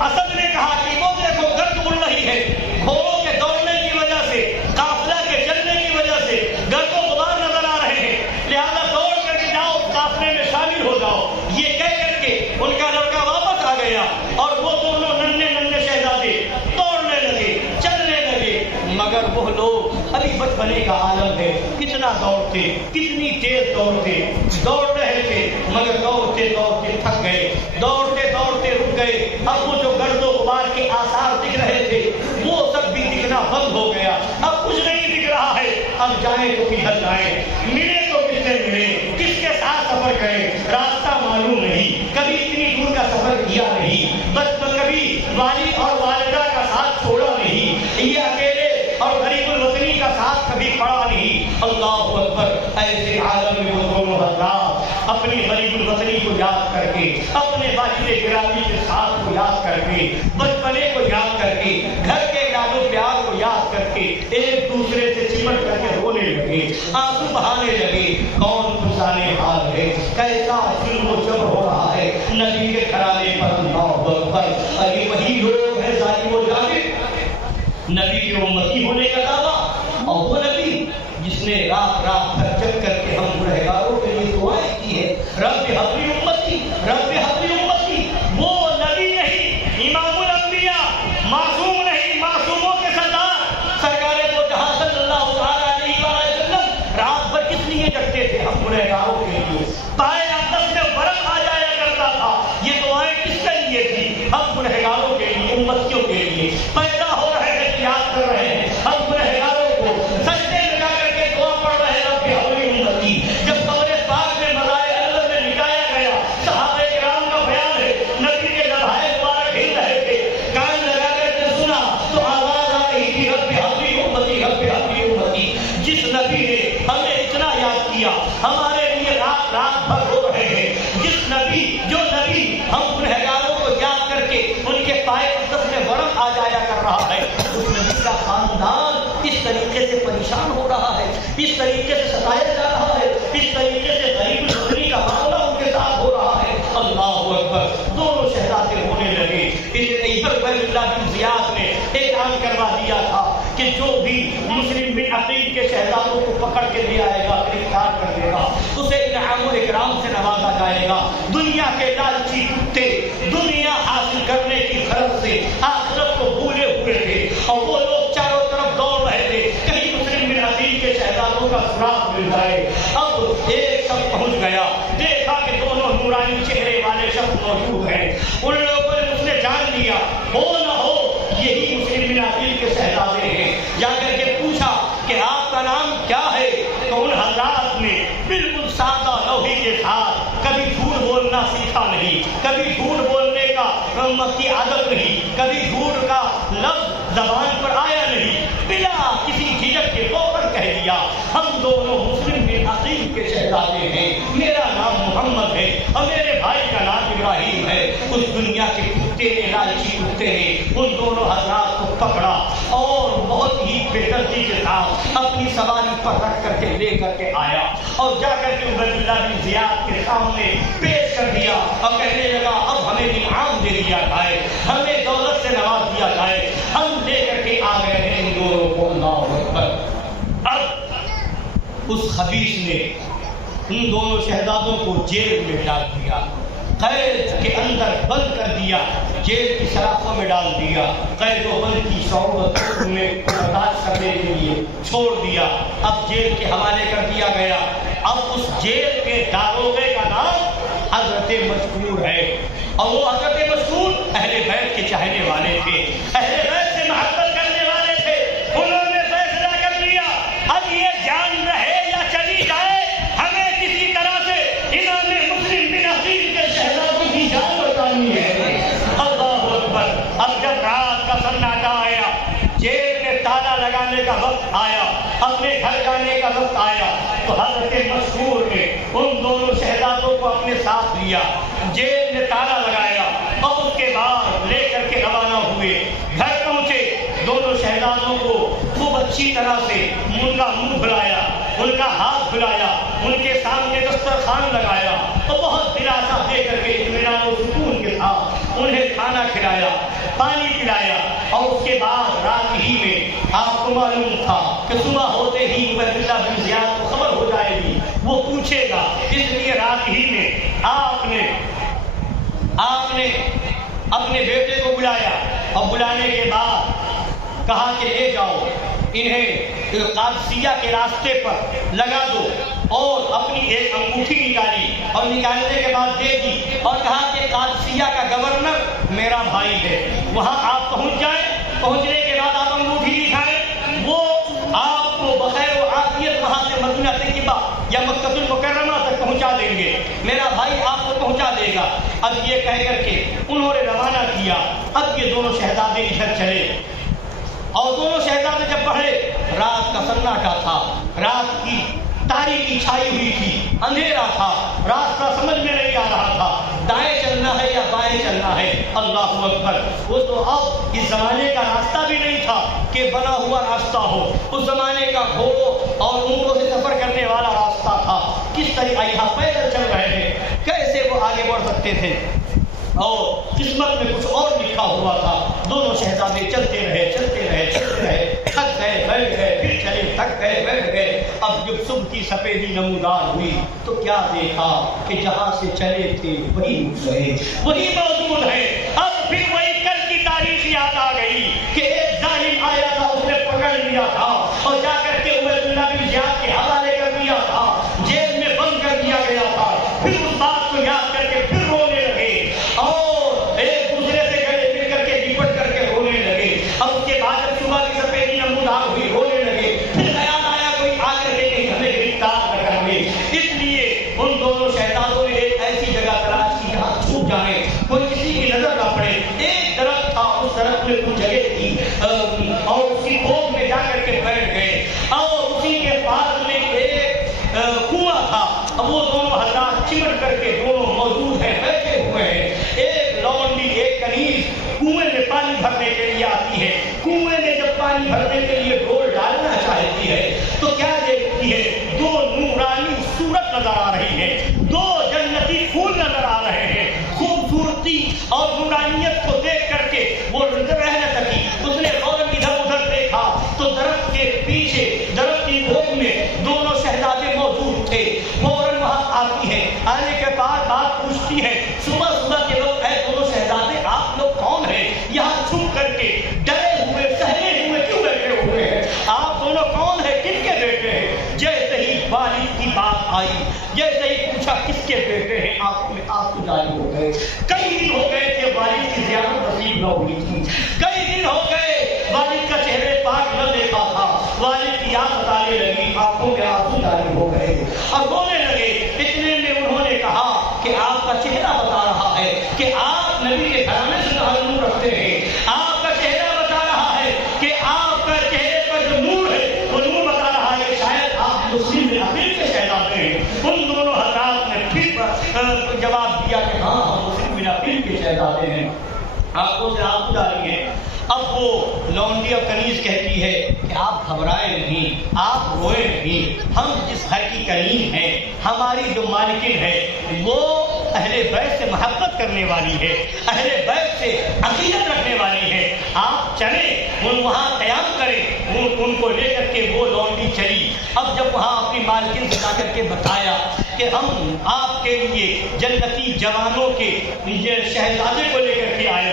اسد نے کہا کہ وہ دیکھو گرد اڑ رہی ہے، گھوڑوں کے دوڑنے کی وجہ سے، قافلہ کے چلنے کی وجہ سے گرد و غبار نظر آ رہے ہیں، لہذا دوڑ کر کے جاؤ اس قافلے میں شامل ہو جاؤ۔ یہ کہہ کر کے ان کا لڑکا واپس آ گیا اور وہ دونوں ننھے شہزادے دوڑنے لگے، چلنے لگے، مگر وہ لوگ ابھی بچپنے کا عالم ہے، کتنا دوڑتے، کتنی تیز دوڑتے، دوڑ رہے تھے مگر دوڑتے دوڑتے تھک گئے، دوڑتے دوڑتے رک گئے۔ اب وہ جو گرد و غبار کے آثار دکھ رہے تھے وہ سب بھی دکھنا بند ہو گیا، اب کچھ نہیں دکھ رہا ہے۔ اب جائیں تو کدھر جائیں، ملے تو کس سے ملے، کس کے ساتھ سفر کریں، راستہ معلوم نہیں، کبھی اتنی دور کا سفر کیا نہیں، بچپن کبھی والد اور والدہ کا ساتھ چھوڑا نہیں، یہ اکیلے اور غریب الوطنی کا ساتھ کبھی پڑا نہیں۔ اللہ اکبر، ایسے عالم میں وہ دونوں حضرات اپنی غریب الوطنی کو یاد کر کے، اپنے والد گرامی کے ساتھ کو یاد کر کے، بچپنے کو یاد کر کے، گھر کے لاد و پیار کو یاد کر کے ایک دوسرے سے چمٹ کر کے رونے لگے، آنسو بہانے لگے۔ کون پرسانے حال ہے، کیسا ظلم و جبر ہو رہا ہے نبی کے گھرانے پر۔ اللہ اکبر، ابھی وہی لوگ ہیں ظالم و جابر، نبی کے امتی ہونے کا دعویٰ، اور وہ نبی جس نے رات رات تک جگ کر کے ہم گنہگاروں کے لیے دعائیں کی ہے، رب حب لی امتی، رب حب لی امتی۔ وہ نبی نہیں، امام الانبیاء، معصوم نہیں، معصوموں کے سردار سرکار دو جہاں صلی اللہ علیہ وسلم رات بھر کس لیے جگتے تھے؟ ہم گنہگاروں کے لیے۔ پائے اقدس میں برف آ جایا کرتا تھا، یہ دعائیں کس کے لیے تھی؟ ہم گنہگاروں کے لیے، امتیوں کے لیے۔ پیدا ہو رہے ہیں، یاد کر رہے ہیں ہم گنہگاروں کو، سجدے میں جا کر کے دعا پڑھ رہے ہیں رب حب لی امتی۔ جب قبر پاک میں مزائے اللہ میں نکایا گیا، صحابہ کرام کا بیان ہے، نبی کے لبھائے مبارک ہل رہے تھے، کان لگا کر کے سنا تو آواز آ رہی تھی رب حب لی امتی، رب حب لی امتی۔ جس نبی نے ہمیں اتنا یاد کیا، ہمارے لیے رات رات بھر رو رہے ہیں، جس نبی جو نبی ہم گنہگاروں کو یاد کر کے ان کے پائے اقدس میں برف آ جایا کر رہا ہے، اس نبی کا خاندان اس طریقے سے پریشان ہو رہا ہے، اس طریقے سے ستایا جا رہا ہے، اس طریقے سے غریب الوطنی کا معاملہ ان کے ساتھ ہو رہا ہے۔ اللہ اکبر، دونوں شہزادے ہونے لگے۔ عبید اللہ بن زیاد نے اعلان کروا دیا تھا کہ جو بھی مسلم بن عقیل کے شہزادوں کو پکڑ کے لے آئے گا، گرفتار کر دے گا، اسے انعام و اکرام سے نوازا جائے گا۔ دنیا کے لالچی کتے دنیا حاصل کرنے کی غرض سے آخرت کو بھولے ہوئے تھے، اور وہ لوگ چاروں طرف دوڑ رہے تھے کہیں مسلم بن عقیل کے شہزادوں کا سراغ مل جائے۔ اب ایک شخص پہنچ گیا، دیکھا کہ دونوں نورانی چہرے والے شخص موجود ہیں، ان لوگوں نے اس نے جان لیا، ہو نہ ہو یہی مسلم بن عقیل کے شہزادے ہیں۔ جا کر کے پوچھا کہ آپ کا نام کیا ہے؟ تو ان حضرات نے بالکل سادہ لوہی کے ساتھ، کبھی جھوٹ بولنا سیکھا نہیں، کبھی جھوٹ بولنے کا امت کی عادت نہیں، کبھی جھوٹ کا لفظ زبان پر آیا نہیں، بلا کسی جھجک کے فوراً کہہ دیا ہم دونوں مسلم بن عقیل کے شہزادے ہیں، میرا نام محمد ہے اور میرے بھائی کا نام ابراہیم ہے۔ اس دنیا کے کتے نے، لالچی کتے نے ان دونوں حضرات کو پکڑا اور بہت ہی بے دردی کے ساتھ اپنی سواری پر رکھ کر کے لے کر کے آیا اور جا کر کے عبید اللہ بن زیاد کے سامنے پیش کر دیا اور کہنے لگا اب ہمیں انعام دے دیا جائے، ہمیں دولت سے نواز دیا جائے، ہم لے کر کے آ گئے ہیں ان دونوں کو۔ اللہ اکبر۔ اب اس خبیث نے ان دونوں شہزادوں کو جیل میں ڈال دیا، قید کے اندر بند کر دیا، جیل کی سلاخوں میں ڈال دیا، قید و بند کی صعوبت میں برداشت کرنے کے لیے چھوڑ دیا، اب جیل کے حوالے کر دیا گیا۔ اب اس جیل کے داروغے کا نام حضرت مشہور ہے، اور وہ حضرت مشہور اہل بیت کے چاہنے والے تھے، اہل بیت سے محبت کرنے والے تھے۔ انہوں نے فیصلہ کر لیا اب یہ جان رہے یا چلی جائے، ہمیں کسی طرح سے امام مسلم بن عقیل کے شہزادوں کی جان بچانی ہے۔ اللہ اکبر۔ اب جب رات کا سناٹا آیا، جیل میں تالا لگانے کا وقت آیا، اپنے گھر جانے کا وقت آیا، تو حضرت مشہور نے ان دونوں شہزادوں کو اپنے ساتھ لیا، جیل میں تالا لگایا اور اس کے بعد لے کر کے روانہ ہوئے۔ گھر پہنچے، دونوں شہزادوں کو خوب اچھی طرح سے ان کا منہ کھلایا، ان کا ہاتھ کھلایا، ان کے سامنے دسترخوان لگایا اور بہت دلاسا دے کر کے اطمینان و سکون کے ساتھ انہیں کھانا کھلایا، پانی پلایا، اور اس کے بعد رات ہی میں آپ کو معلوم تھا کہ صبح ہوتے ہی عبید اللہ بن زیاد کو خبر ہو جائے گی، وہ پوچھے گا، اس لیے رات ہی میں آپ نے اپنے بیٹے کو بلایا اور بلانے کے بعد کہا کہ لے جاؤ انہیں قادسیہ کے راستے پر لگا دو، اور اپنی ایک انگوٹھی نکالی اور نکالنے کے بعد دے دی اور کہا کہ قادسیہ کا گورنر میرا بھائی ہے، وہاں آپ پہنچ جائیں، پہنچنے کے بعد آپ انگوٹھی دکھائیں، وہ آپ کو بخیر و عافیت وہاں سے مدینہ طیبہ یا مکہ المکرمہ تک پہنچا دیں گے، میرا بھائی آپ کو پہنچا دے گا۔ اب یہ کہہ کر کے انہوں نے روانہ کیا۔ اب یہ دونوں شہزادے ادھر چلے اور دونوں شہزادے جب بڑھے، رات کا سناٹا تھا، رات کی تاریکی چھائی ہوئی تھی، اندھیرا تھا، راستہ سمجھ میں نہیں آ رہا تھا، دائیں چلنا ہے یا بائیں چلنا ہے۔ اللہ اکبر۔ وہ تو اب اس زمانے کا راستہ بھی نہیں تھا کہ بنا ہوا راستہ ہو، اس زمانے کا گھوڑوں اور اونٹوں سے سفر کرنے والا راستہ تھا۔ کس طریقہ یہاں پیدل چل رہے ہیں، کیسے وہ آگے بڑھ سکتے تھے، اور قسمت میں کچھ اور لکھا ہوا تھا۔ دونوں شہزادے چلتے رہے، تھک گئے، بیٹھ گئے، پھر چلے، تھک گئے، بیٹھ گئے۔ اب جب صبح کی سفیدی نمودار ہوئی تو کیا دیکھا کہ جہاں سے چلے تھے وہی موجود ہے۔ اب پھر وہی کل کی تاریخ یاد آ گئی کہ ایک ظالم آیا تھا، اس نے پکڑ لیا تھا اور جا کر کے عبید اللہ بن زیاد کے حوالے کر دیا تھا، جیل میں بند کر دیا گیا تھا۔ پھر اس بات کو یاد کر کے پھر رونے لگے اور ایک دوسرے سے گلے مل کر کے لپٹ کر کے رونے لگے۔ اب اس کے بعد جب صبح کی سفیدی نمودار ہوئی، رونے لگے، پھر خیال آیا کوئی آ کر کے کہیں ہمیں گرفتار نہ کر لے، اس لیے ان دونوں شہزادوں نے ایک ایسی جگہ تلاش کی جہاں چھپ جائیں، کوئی کسی کی نظر نہ پڑے۔ ایک درخت تھا، اس درخت میں کچھ جگہ تھی اور اس کی کھوپ میں جا کر کے بیٹھ گئے، اور اسی کے پاس میں ایک کنواں تھا۔ اب وہ دونوں حضرات چمٹ کر کے دونوں موجود ہیں، بیٹھے ہوئے ہیں۔ ایک لونڈی، ایک کنیز کنویں میں پانی بھرنے کے لیے آتی ہے، کنویں میں جب پانی بھرنے کے لیے ڈول ڈالنا چاہتی ہے تو کیا دیکھتی ہے؟ دو نورانی صورت نظر آ رہی ہے، دو جنتی پھول نظر آ رہے ہیں۔ خوبصورتی اور نورانیت کو دیکھ کر کے وہ رہ نہ سکی، اس نے فوراً ادھر ادھر دیکھا تو درخت کے پیچھے، درخت کی کھوپ میں دونوں شہزادے موجود تھے۔ فوراً وہاں آتی ہے، آنے کے بعد بات پوچھتی ہے، صبح صبح کے وقت اے دونوں شہزادے آپ لوگ کون ہیں؟ یہاں چھپ کر کے ڈرے ہوئے سہمے ہوئے کیوں بیٹھے ہوئے ہیں؟ آپ دونوں کون ہیں، کن کے بیٹے ہیں؟ جیسے ہی والد کی بات آئی، جیسے ہی پوچھا کس کے بیٹے ہیں، آپ کو جاری ہو گئے۔ کئی دن ہو گئے تھے والد کی زیارت نصیب نہ ہوئی تھی، کئی دن ہو گئے والد کا چہرے پاک نہ دیکھا تھا، والد کی یاد ستانے لگی، آنکھوں میں آنسو جاری ہو گئے اور رونے لگے۔ اتنے میں انہوں نے کہا کہ آپ کا چہرہ بتا رہا ہے کہ آپ نبی کے گھرانے سے مسلم بن عقیل کے شہزادے ہیں۔ ان دونوں حضرات نے پھر جواب دیا کہ ہاں ہم مسلم بن عقیل کے شہزادے ہیں۔ آنکھوں سے آنکھ ڈالی ہے۔ اب وہ لونڈی اور کنیز کہتی ہے کہ آپ گھبرائے نہیں، آپ روئے نہیں، ہم جس گھر کی کنیز ہیں، ہماری جو مالکن ہے وہ اہل بیت سے محبت کرنے والی ہے، اہل بیت سے عقیدت رکھنے والی ہے، آپ چلیں وہاں قیام کریں۔ ان کو لے کر کے وہ لونڈی چلی۔ اب جب وہاں اپنی مالکن سے جا کر کے بتایا کہ ہم آپ کے لیے جنتی جوانوں کے شہزادے کو لے کر کے آئے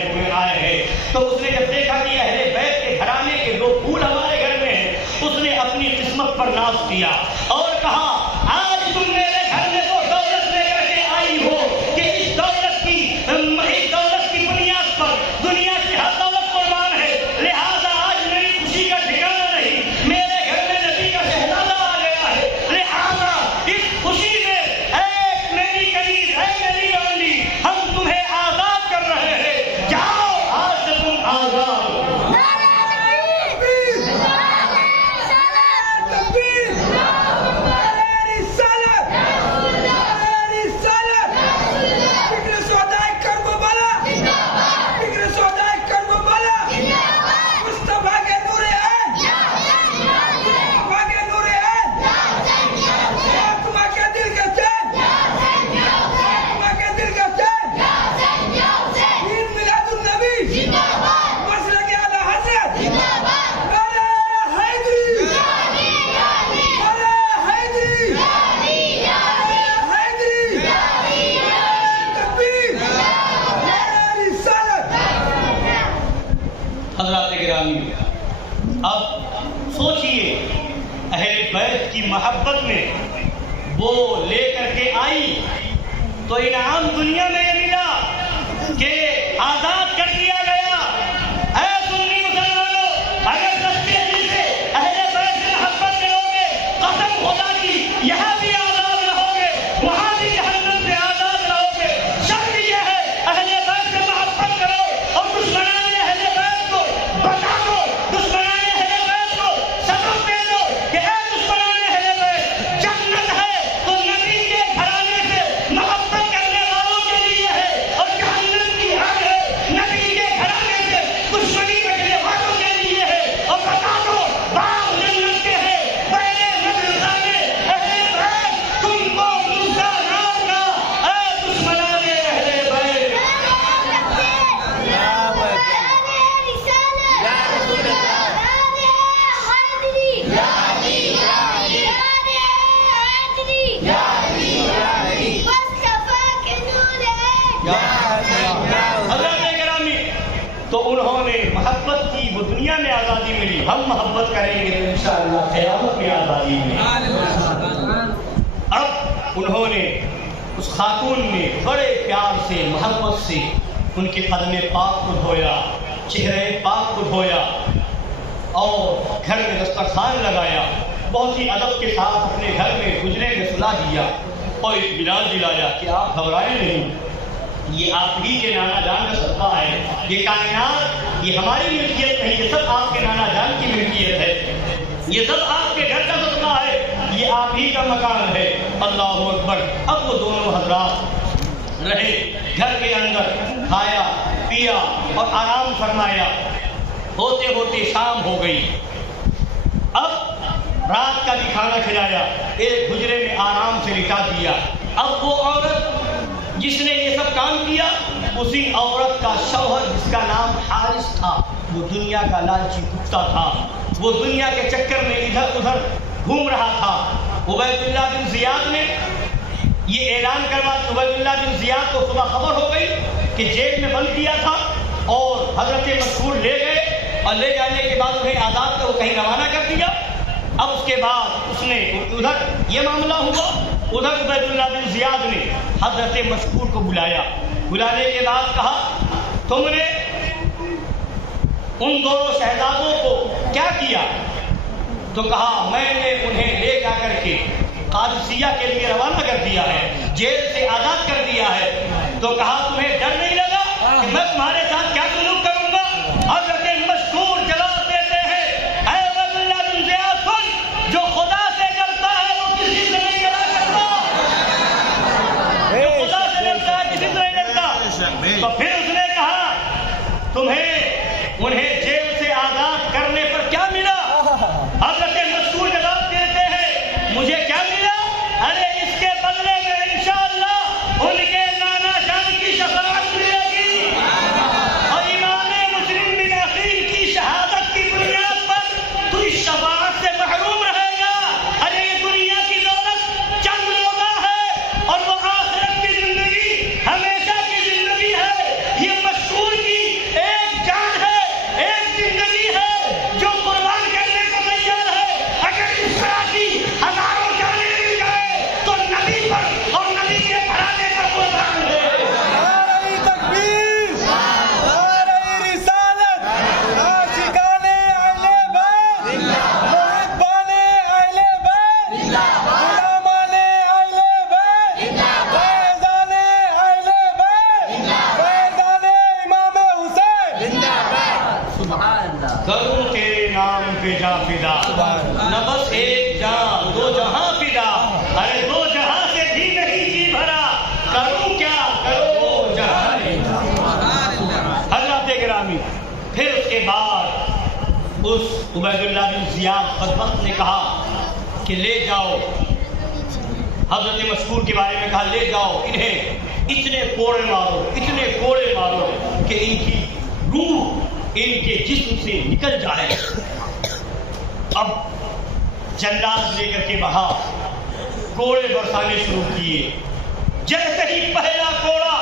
ہیں، تو اس نے جب دیکھا کہ اہل بیت کے گھرانے کے دو پھول ہمارے گھر میں ہیں، اس نے اپنی قسمت پر ناز کیا اور کہا آج تم میرے گھر میں تو دولت لے کر کے آئی ہو کہ اس دولت کی بنیاد پر دنیا کی ہر دولت قربان ہے، لہذا آج میری خوشی کا ٹھکانا نہیں، میرے گھر میں نبی کا شہزادہ آ گیا ہے، لہذا اس خوشی میں ایک میری کنیز ہے، میری لونڈی، ہم تمہیں آزاد کر رہے ہیں، جاؤ آج سے تم آزاد۔ اب سوچئے اہل بیت کی محبت میں وہ لے کر کے آئی تو انعام دنیا میں یہ ملا کہ آزاد کر دیا گیا۔ اے سنی مسلمانوں، اگر سچے دل سے اہل بیت سے محبت کرو گے، قسم خدا کی یہاں بھی آزاد رہو گے، وہاں بھی جہنم سے آزاد رہو گے۔ شرط یہ ہے اہل بیت سے محبت کرو اور دشمنان اہل بیت کو بتا دو، جنت ہے تو نبی کے گھرانے سے محبت کرنے والوں کے لیے ہے، اور جہنم کی آگ ہے نبی کے گھرانے سے دشمنی رکھنے والوں کے لیے ہے۔ اور بتا دو باغ جنت کے ہے، پہلے نظرانے اہل بیت تم کو دوسرا نام کا، اے دشمنان اہل بیت۔ تو انہوں نے محبت کی، وہ دنیا میں آزادی ملی، ہم محبت کریں گے تو انشاءاللہ قیامت میں آزادی ملی۔ اب انہوں نے اس خاتون نے بڑے پیار سے محبت سے ان کے قدم پاک کو دھویا، چہرے پاک کو دھویا اور گھر میں دسترخوان لگایا، بہت ہی ادب کے ساتھ اپنے گھر میں حجرے میں سلا دیا اور اطمینان دلایا کہ آپ گھبرائے نہیں، یہ آپ ہی کے نانا جان کا صدقہ ہے، یہ کائنات یہ ہماری ملکیت نہیں، یہ سب آپ کے نانا جان کی ملکیت ہے، یہ سب آپ کے گھر کا صدقہ ہے، یہ آپ ہی کا مکان ہے۔ اللہ اکبر۔ اب وہ دونوں حضرات رہے گھر کے اندر، کھایا پیا اور آرام فرمایا، ہوتے ہوتے شام ہو گئی۔ اب رات کا بھی کھانا کھلایا، ایک حجرے میں آرام سے لٹا دیا۔ اب وہ عورت جس نے یہ سب کام کیا، اسی عورت کا شوہر جس کا نام حارث تھا، وہ دنیا کا لالچی کتا تھا، وہ دنیا کے چکر میں ادھر ادھر گھوم رہا تھا۔ عبید اللہ بن زیاد نے یہ اعلان کروا، عبید اللہ بن زیاد کو صبح خبر ہو گئی کہ جیل میں بند کیا تھا، اور حضرت مسعود لے گئے، اور لے جانے کے بعد انہیں آزاد کر کہیں روانہ کر دیا۔ اب اس کے بعد اس نے ادھر یہ معاملہ ہوا، ادھر عبید اللہ بن زیاد نے حضرت مسعود کو بلایا، بلانے کے بعد کہا تم نے ان دونوں شہزادوں کو کیا کیا؟ تو کہا میں نے انہیں لے جا کر کے قادسیہ کے لیے روانہ کر دیا ہے، جیل سے آزاد کر دیا ہے۔ تو کہا تمہیں ڈر نہیں لگا کہ میں تمہارے ساتھ کیا سلوک کروں گا؟ حضرت مشکور جواب دیتے ہیں، اے عبید اللہ بن زیاد سن، جو خدا سے ڈرتا ہے فدا، نہ بس ایک جان دو جہاں فدا، ارے دو جہاں سے بھی نہیں جی بھرا، کروں کیا کرو جہاں حضرات گرامی۔ پھر اس کے بعد اس عبید اللہ بن زیاد بدبخت نے کہا کہ لے جاؤ، حضرت مشہور کے بارے میں کہا لے جاؤ انہیں اتنے کوڑے مارو، اتنے کوڑے مارو کہ ان کی روح ان کے جسم سے نکل جائے۔ اب جلاد لے کر کے وہاں کوڑے برسانے شروع کیے۔ جیسے ہی پہلا کوڑا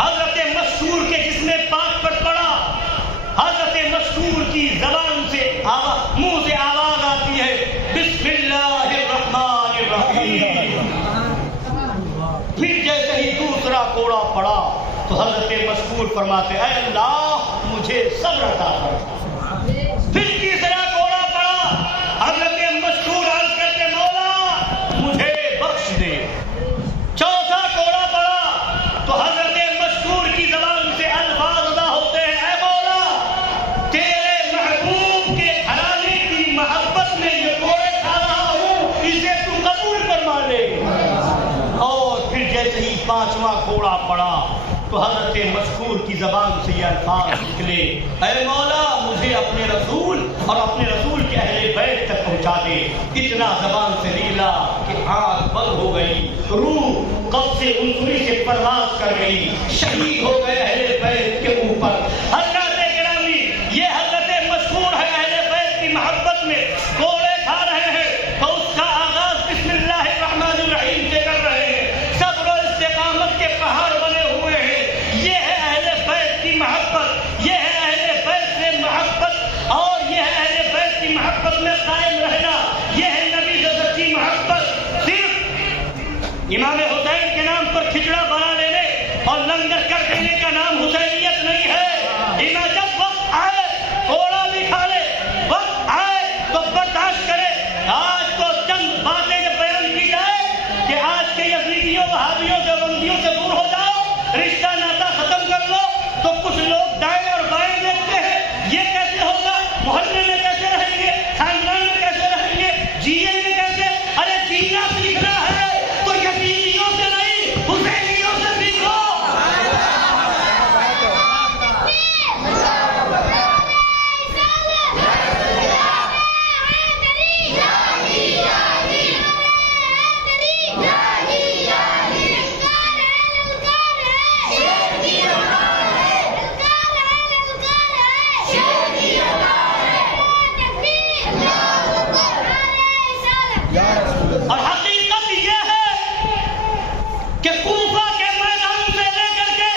حضرت مشہور کے جسم پاک پر پڑا، حضرت مشہور کی زبان سے منہ سے آواز آتی ہے بسم اللہ الرحمن الرحیم۔ پھر جیسے ہی دوسرا کوڑا پڑا تو حضرت مشہور فرماتے اے اللہ مجھے صبر عطا کر۔ پھر تیسرا کوڑا پڑا، حضرت مشہور عرض کرتے مولا مجھے بخش دے۔ چوتھا کوڑا پڑا تو حضرت مشہور کی زبان سے الفاظ ادا ہوتے ہیں اے مولا تیرے محبوب کے گھرانے کی محبت میں یہ کوڑے کھا رہا ہوں، اسے تو قبول فرما لے۔ اور پھر جیسے ہی پانچواں کوڑا پڑا تو حضرت مشہور کی زبان سے یہ الفاظ نکلے اے مولا مجھے اپنے رسول اور اپنے رسول کے اہل بیت تک پہنچا دے۔ اتنا زبان سے نکلا کہ آنکھ بند ہو گئی، روح قبض سے انسوری سے پرواز کر گئی، شہید ہو گئے اہل بیت کے اوپر۔ حضرات گرامی یہ حضرت مشہور ہے اہل بیت کی محبت میں کوڑے کھا رہے ہیں تو اس کا آغاز بسم اللہ الرحمن الرحیم سے کر رہے ہیں، صبر و استقامت کے پہاڑ بنے ہوئے ہیں۔ یہ ہے اہل بیت کی محبت، یہ ہے اہل بیت سے محبت، اور یہ ہے اہل بیت کی محبت میں قائم رہنا، یہ ہے نبی سے سچی محبت۔ صرف امام حسین کے نام پر کھچڑا بنا لینے اور لنگر کر دینے کا نام حسینیت نہیں ہے۔ جب وقت آئے کوڑا بھی کھا لے، وقت آئے تو برداشت کرے۔ آج تو چند باتیں بیان کی جائے کہ آج کے یزیدیوں وہابیوں دیوبندیوں سے دور ہو جاؤ، رشتہ ناتا ختم کر لو، تو کچھ لوگ دائیں اور بائیں دیکھتے ہیں یہ کیسے ہوگا، محلے میں کیسے رہیں گے، خاندان میں کیسے رہیں گے، جیئیں گے کیسے۔ ارے جینا سیکھنا ہے تو یزیدیوں سے نہیں حسینیوں سے سیکھو۔ اور حقیقت یہ ہے کہ کوفہ کے میدان سے لے کر کے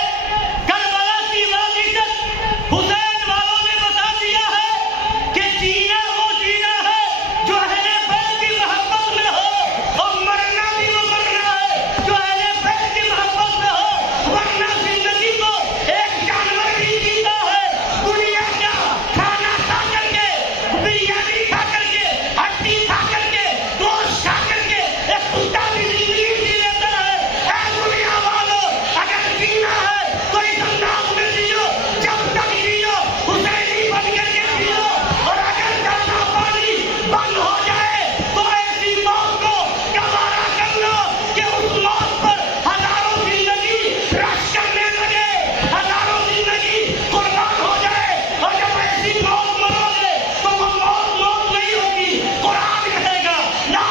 کربلا کی وادی تک حسین والوں نے بتا دیا ہے کہ جینا وہ جینا ہے جو اہل بیت کی محبت میں ہو، اور مرنا بھی وہ مرنا ہے جو اہل بیت کی محبت میں ہو، ورنہ زندگی کو ایک جانور بھی جیتا ہے۔ دنیا کا کھانا کھا کر کے، بریانی کھا کر کے، ہڈی کھا کر کے، گوشت کھا کر کے ایک کتا بھی زندگی جی لیتا ہے۔ اے دنیا والوں اگر جینا ہے تو اس انداز میں جیو، جب تک جیو حسینی بن کر کے جیو، اور اگر دانا پانی بند ہو جائے تو ایسی موت کو گوارا کر لو کہ اس موت پر ہزاروں زندگی رش کرنے لگے، ہزاروں زندگی قربان ہو جائے، اور جب ایسی موت مرو گے تو وہ موت نہیں ہوگی، قرآن کہے گا لا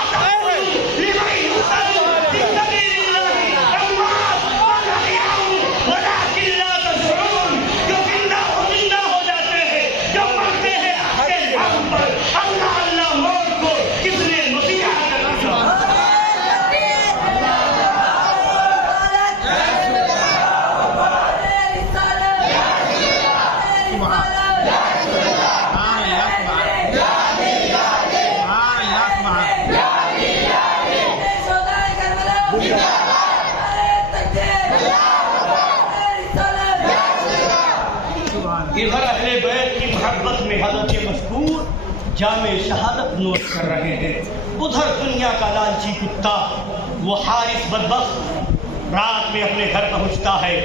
اللہ اللہ موت کو کس نے مسیحا کر دیا۔ ادھر اہل بیت کی محبت میں حضرت مشہور جامع شہادت نوش کر رہے ہیں، ادھر دنیا کا لالچی کتا وہ حارث بدبخت رات میں اپنے گھر پہنچتا ہے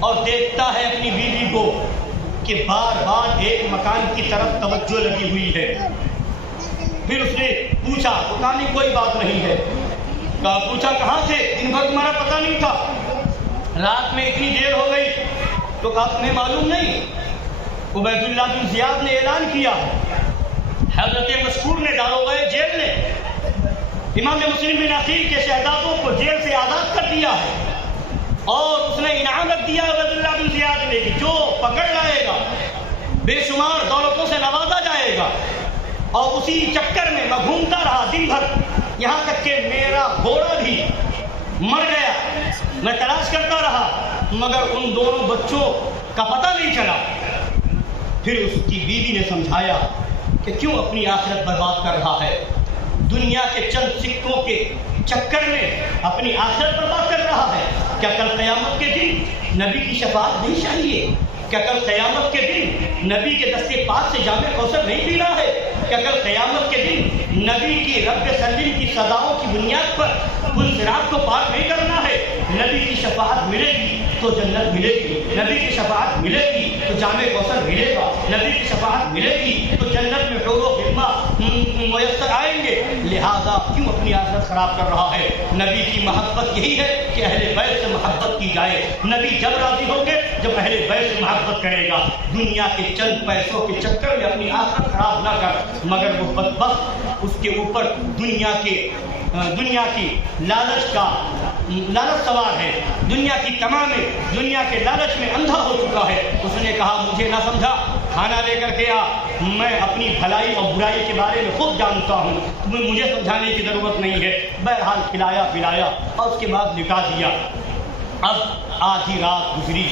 اور دیکھتا ہے اپنی بیوی کو کہ بار بار ایک مکان کی طرف توجہ لگی ہوئی ہے، پوچھا تو کہا نہیں کوئی بات نہیں ہے. پوچھا کہاں تھے؟ دن بھر تمہارا پتہ نہیں تھا, رات میں اتنی دیر ہو گئی. تو کہا تمہیں معلوم نہیں, عبید اللہ بن زیاد نے اعلان کیا, حضرت مسکور نے ڈالو گئے جیل میں, امام مسلم بن عقیل کے شہزادوں کو جیل سے آزاد کر دیا ہے, اور اس نے انعام رکھ دیا عبید اللہ بن زیاد نے کہ جو پکڑ لائے گا بے شمار دولتوں سے نوازا جائے گا. اور اسی چکر میں میں گھومتا رہا دن بھر, یہاں تک کہ میرا گھوڑا بھی مر گیا. میں تلاش کرتا رہا مگر ان دونوں بچوں کا پتہ نہیں چلا. پھر اس کی بیوی نے سمجھایا کہ کیوں اپنی آخرت برباد کر رہا ہے, دنیا کے چند سکوں کے چکر میں اپنی آخرت برباد کر رہا ہے. کیا کل قیامت کے دن نبی کی شفاعت نہیں چاہیے؟ کیا کل قیامت کے دن نبی کے دستے پاک سے جام کوثر نہیں پینا ہے؟ کیا کل قیامت کے دن نبی کی رب سلیم کی صداؤں کی بنیاد پر ان صراط کو پار نہیں کرنا ہے؟ نبی کی شفاعت ملے گی تو جنت ملے گی, نبی کی شفاعت ملے گی تو جام کوثر ملے گا, نبی کی شفاعت ملے گی تو جنت میں حور و غلما میسر آئیں گے. لہذا کیوں اپنی آخرت خراب کر رہا ہے؟ نبی کی محبت یہی ہے کہ اہل بیت سے محبت کی جائے. نبی جب راضی ہوں گے جب اہل بیت سے محبت کرے گا. دنیا کے چند پیسوں کے چکر میں اپنی آخرت خراب نہ کر, مگر وہ بدبخت اس کے اوپر دنیا کی لالچ سوار ہے, دنیا کی تمامیں دنیا کے لالچ میں اندھا ہو چکا ہے. اس نے کہا مجھے نہ سمجھا, کھانا لے کر کے آ, میں اپنی بھلائی اور برائی کے بارے میں خود جانتا ہوں, مجھے سمجھانے کی ضرورت نہیں ہے. بہرحال کھلایا پلایا اور اس کے بعد لٹا دیا. اب آدھی رات گزری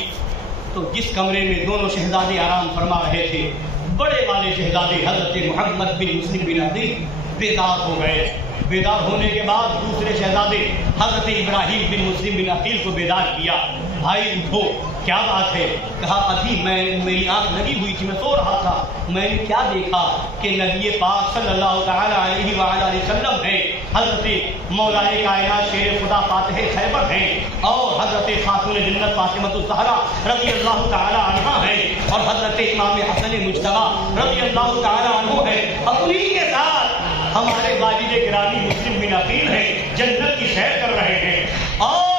تو جس کمرے میں دونوں شہزادے آرام فرما رہے تھے, بڑے والے شہزادے حضرت محمد بن مسلم بن عقیل بیدار ہو گئے. بیدار ہونے کے بعد دوسرے شہزادے حضرت ابراہیم بن مسلم بن عقیل کو بیدار کیا. بھائی اٹھو, کیا بات ہے؟ کہا ابھی میری آنکھ لگی ہوئی تھی, میں سو رہا تھا, میں نے کیا دیکھا کہ نبی پاک صلی اللہ تعالی علیہ وآلہ وسلم ہیں, حضرت مولائے کائنات شیر خدا فاتح خیبر ہیں, اور حضرت خاتون جنت فاطمہ الزہرا رضی اللہ تعالی عنہا ہیں, اور حضرت امام حسن مجتبیٰ رضی اللہ تعالی عنہ ہیں. اپنی کے ساتھ ہمارے والد گرامی مسلم بن عقیل ہیں, جنت کی سیر کر رہے ہیں. اور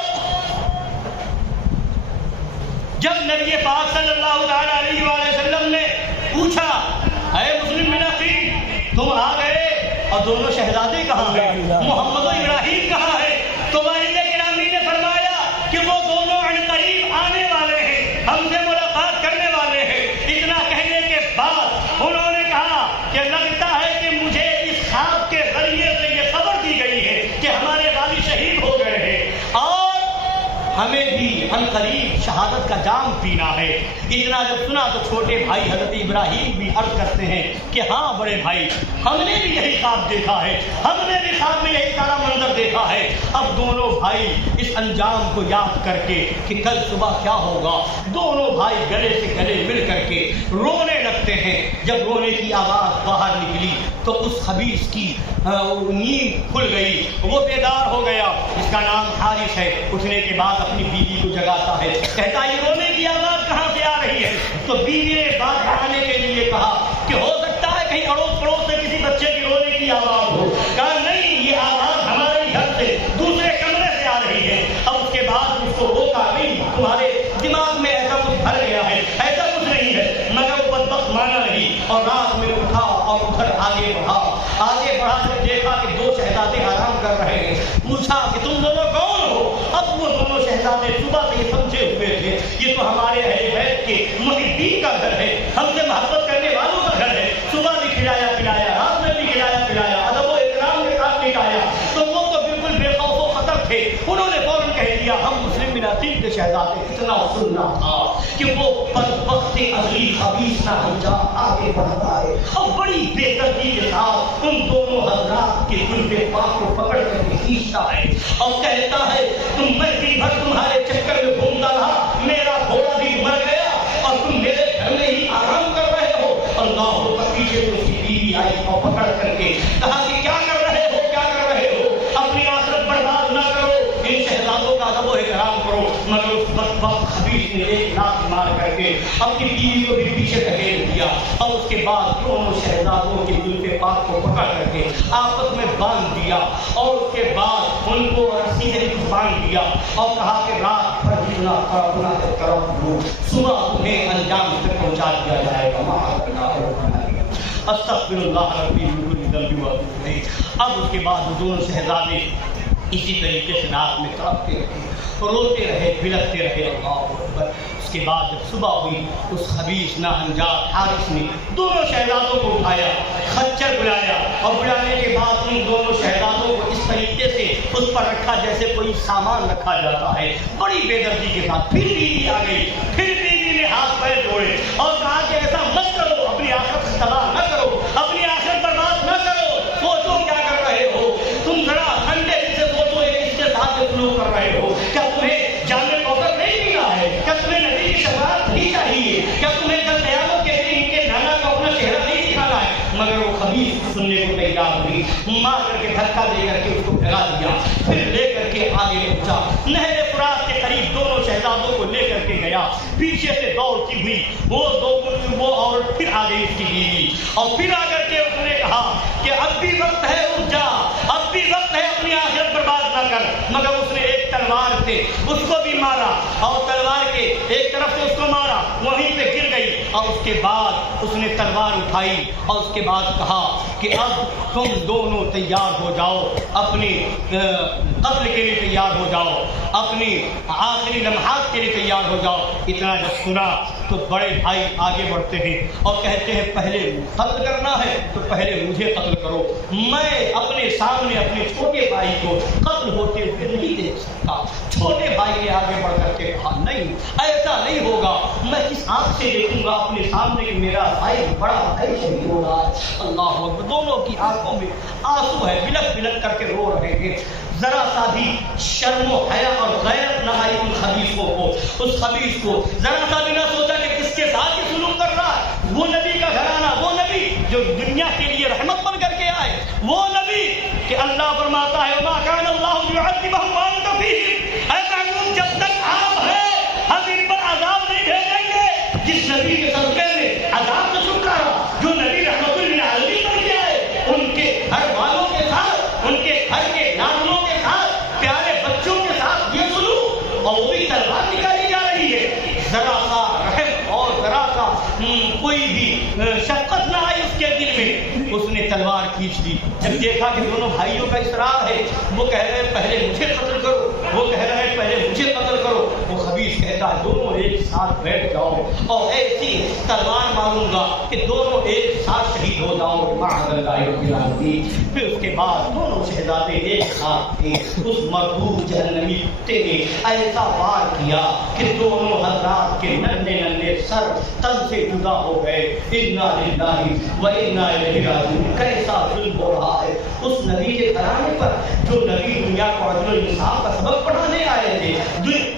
جب نبی پاک صلی اللہ علیہ وآلہ وسلم نے پوچھا اے مسلم بن عقیل تم آ گئے اور دونوں شہزادے کہاں ہیں, محمد و ابراہیم کہاں ہے؟ تو والد گرامی نے فرمایا کہ وہ دونوں عنقریب آنے والے ہیں, ہم سے ملاقات کرنے والے ہیں. اتنا کہنے کے بعد انہوں نے کہا کہ لگتا ہے کہ مجھے اس خواب کے ذریعے سے یہ خبر دی گئی ہے کہ ہمارے والد شہید ہو گئے ہیں, اور ہمیں بھی عنقریب شہادت کا جام پینا ہے. اتنا جب سنا تو چھوٹے بھائی حضرت ابراہیم بھی عرض کرتے ہیں کہ ہاں بڑے بھائی, ہم نے بھی یہی خواب دیکھا ہے, ہم نے بھی خواب میں یہی سارا منظر دیکھا ہے. اب دونوں بھائی اس انجام کو یاد کر کے کہ کل صبح کیا ہوگا, دونوں بھائی گلے سے گلے مل کر کے رونے لگتے ہیں. جب رونے کی آواز باہر نکلی تو اس خبیث کی نیند کھل گئی, وہ بیدار ہو گیا. اس کا نام حارث ہے. اٹھنے کے بعد اپنی بیوی کو جگاتا ہے, کہتا ہے یہ رونے کی آواز کہاں سے آ رہی ہے؟ تو بیوی نے بات بڑھانے کے لیے کہا کہ ہو سکتا ہے کہیں اڑوس پڑوس سے کسی بچے کی رونے کی آواز ہو. کہا نہیں, یہ آواز ہمارے گھر سے دوسرے کمرے سے آ رہی ہے. اب اس کے بعد اس کو روکا نہیں, تمہارے دماغ میں ایسا کچھ بھر گیا ہے, ایسا کچھ نہیں ہے. مگر وہ بدبخت مانا نہیں, اور رات میں اٹھا اور ادھر آگے بڑھا کر دیکھا کہ دو شہزادے آرام کر رہے ہیں. پوچھا کہ تم دونوں کون ہو؟ اب وہ دونوں شہزادے صبح سے یہ سمجھے ہوئے تھے یہ تو ہمارے اہل بیت کے محبین کا گھر ہے, ہم سے محبت کرنے والوں کا گھر ہے. صبح بھی کھلایا پلایا, رات میں بھی کھلایا پلایا, ادب و احترام کے ساتھ نکایا. تو وہ تو بالکل بے خوف و خطر تھے. انہوں نے فوراً کہہ دیا ہم مسلم بن عقیل کے شہزادے. اتنا سننا تھا کہ وہ بدبخت ازلی خبیث نہ ہو جا آگے بڑھتا ہے, اور بڑی بے دردی کے ساتھ ان دونوں حضرات کے دل کے پاک کو پکڑ کر کے کھینچتا ہے اور کہتا ہے تم میں دن بھر تمہارے چکر میں گھومتا رہا, میرا گھوڑا بھی مر گیا اور تم میرے گھر میں ہی آرام کر رہے ہو. اللہ کو پیچھے سے اس کی بیوی آئی اور پکڑ کر کے کہا کہ کیا کر رہے ہو, کیا کر رہے ہو, اپنی آخرت برباد نہ کرو, ان شہزادوں کا ادب و احترام کرو. مگر اس بدبخت خبیث نے ایک لات مار کر کے اپنی بیوی کو بھی پیچھے دھکیل دیا, اور اس کے بعد دونوں شہزادوں کے دل پہ پاک کو پکڑ کر کے آپس میں باندھ دیا اور اس کے بعد ان کو رسی سے کچھ باندھ دیا اور کہا کہ رات بھر جتنا کرو صبح تمہیں انجام تک پہنچا دیا جائے گا۔ استغفر اللہ ربی من کل ذنب واتوب الیہ۔ اب اس کے بعد وہ دونوں شہزادے اسی طریقے سے رات میں تڑپتے رہے، روتے رہے، بلکتے رہے، اللہ اکبر۔ اس کے بعد جب صبح ہوئی اس خبیث ناہنجار حارث نے دونوں شہزادوں کو اٹھایا، خچر بلایا اور بلانے کے بعد ان دونوں شہزادوں کو اس طریقے سے اس پر رکھا جیسے کوئی سامان رکھا جاتا ہے، بڑی بے دردی کے ساتھ۔ پھر بیوی آ گئی، پھر بیوی نے ہاتھ پیر جوڑے اور کہا کہ ایسا مت کرو، اپنی آخرت تباہ نہ کرو، اپنی آخرت برباد نہ کرو، سوچو کیا کر رہے ہو تم، ذرا ٹھنڈے دل سے سوچو اس کے ساتھ سلوک کر رہے ہو، کیا تمہیں جام کوثر نہیں پینا ہے؟ کیا تمہیں نبی کی شفاعت نہیں چاہیے؟ کیا تمہیں کل قیامت کے دن ان کے نانا کا اپنا چہرہ نہیں دکھانا ہے؟ مگر وہ خبیث سننے کو تیار ہوئی، مار کر کے دھکا دے کر کے اس کو بھگا دیا، پھر لے کر کے آگے پہنچا، نہر فرات کے قریب دونوں شہزادوں کو لے کر کے گیا، پیچھے سے دوڑتی ہوئی وہ عورت پھر آ گئی اس کی بیوی، اور پھر آ کر کے اس نے کہا کہ اب بھی وقت ہے، اٹھ جا، اب بھی وقت ہے، اپنی آخرت برباد نہ کر۔ مگر اس نے ایک تلوار سے اس کو بھی مارا اور تلوار کے ایک طرف سے اس کو مارا، وہیں پہ گر گئی، اور اس کے بعد اس نے تلوار اٹھائی اور اس کے بعد کہا کہ اب تم دونوں تیار ہو جاؤ، اپنی قتل کے لیے تیار ہو جاؤ، اپنی آخری لمحات کے لیے تیار ہو جاؤ۔ اتنا جب سنا تو بڑے بھائی آگے بڑھتے ہیں اور کہتے ہیں پہلے قتل کرنا ہے تو پہلے مجھے قتل کرو، میں اپنے سامنے اپنے چھوٹے بھائی کو قتل ہوتے ہوئے نہیں دیکھ سکتا۔ چھوٹے بھائی نے آگے بڑھ کر کے کہا نہیں، ایسا نہیں ہوگا، میں کس آنکھ سے دیکھوں گا اپنے سامنے کہ میرا بھائی بڑا بھائی شہید ہو رہا ہے۔ اللہ اکبر، دونوں کی آنکھوں میں آنسو ہے، بلک بلک کر کے رو رہے ہیں۔ ذرا سا بھی شرم و حیا اور غیرت نہ آئی ان خبیثوں کو، اس خبیث کو ذرا سا بھی نہ سوچا کہ کس کے ساتھ یہ سلوک کر رہا ہے۔ وہ نبی کا گھرانہ، وہ نبی جو دنیا کے لیے رحمت بن کر کے آئے، وہ نبی کہ اللہ فرماتا ہے وما کان اللہ لیعذبہم وانت فیہم، اے معلوم جب تک آپ ہیں ہم ان پر عذاب نہیں بھیجیں گے۔ جس نبی کے صدقے میں عذاب سے چھٹکارا، جو نبی رحمت للعالمین بن کے آئے، ان کے گھر والوں کے ساتھ، ان کے گھر کے نازلوں کے ساتھ، پیارے بچوں کے ساتھ یہ سلوک، اور وہ بھی تلوار نکالی جا رہی ہے۔ ذرا سا رحم اور ذرا سا کوئی بھی شفقت نہ آئی اس کے دل میں، اس نے تلوار کھینچ لی۔ جب دیکھا کہ دونوں بھائیوں کا اصرار ہے، وہ کہہ رہے ہیں پہلے مجھے قتل کرو، وہ کہہ رہے ہیں پہلے مجھے قتل کرو، وہ خبیث کہتا ہے دونوں ایک ساتھ بیٹھ جاؤ اور ایسی تلوار ماروں گا کہ دونوں ایک ساتھ شہید ہو جاؤ۔ پھر اس کے بعد دونوں شہزادے ایک ساتھ تھے، اس مرغوب جہنمی کتے نے ایسا وار کیا کہ دونوں حضرات کے ننھے ننھے سر تن سے جدا ہو گئے۔ انا للہ و انا الیہ راجعون۔ کیسا ظلم ہو رہا ہے اس نبی کے گھرانے پر، جو نبی دنیا کو عدل و انصاف کا سبق پڑھانے آئے تھے۔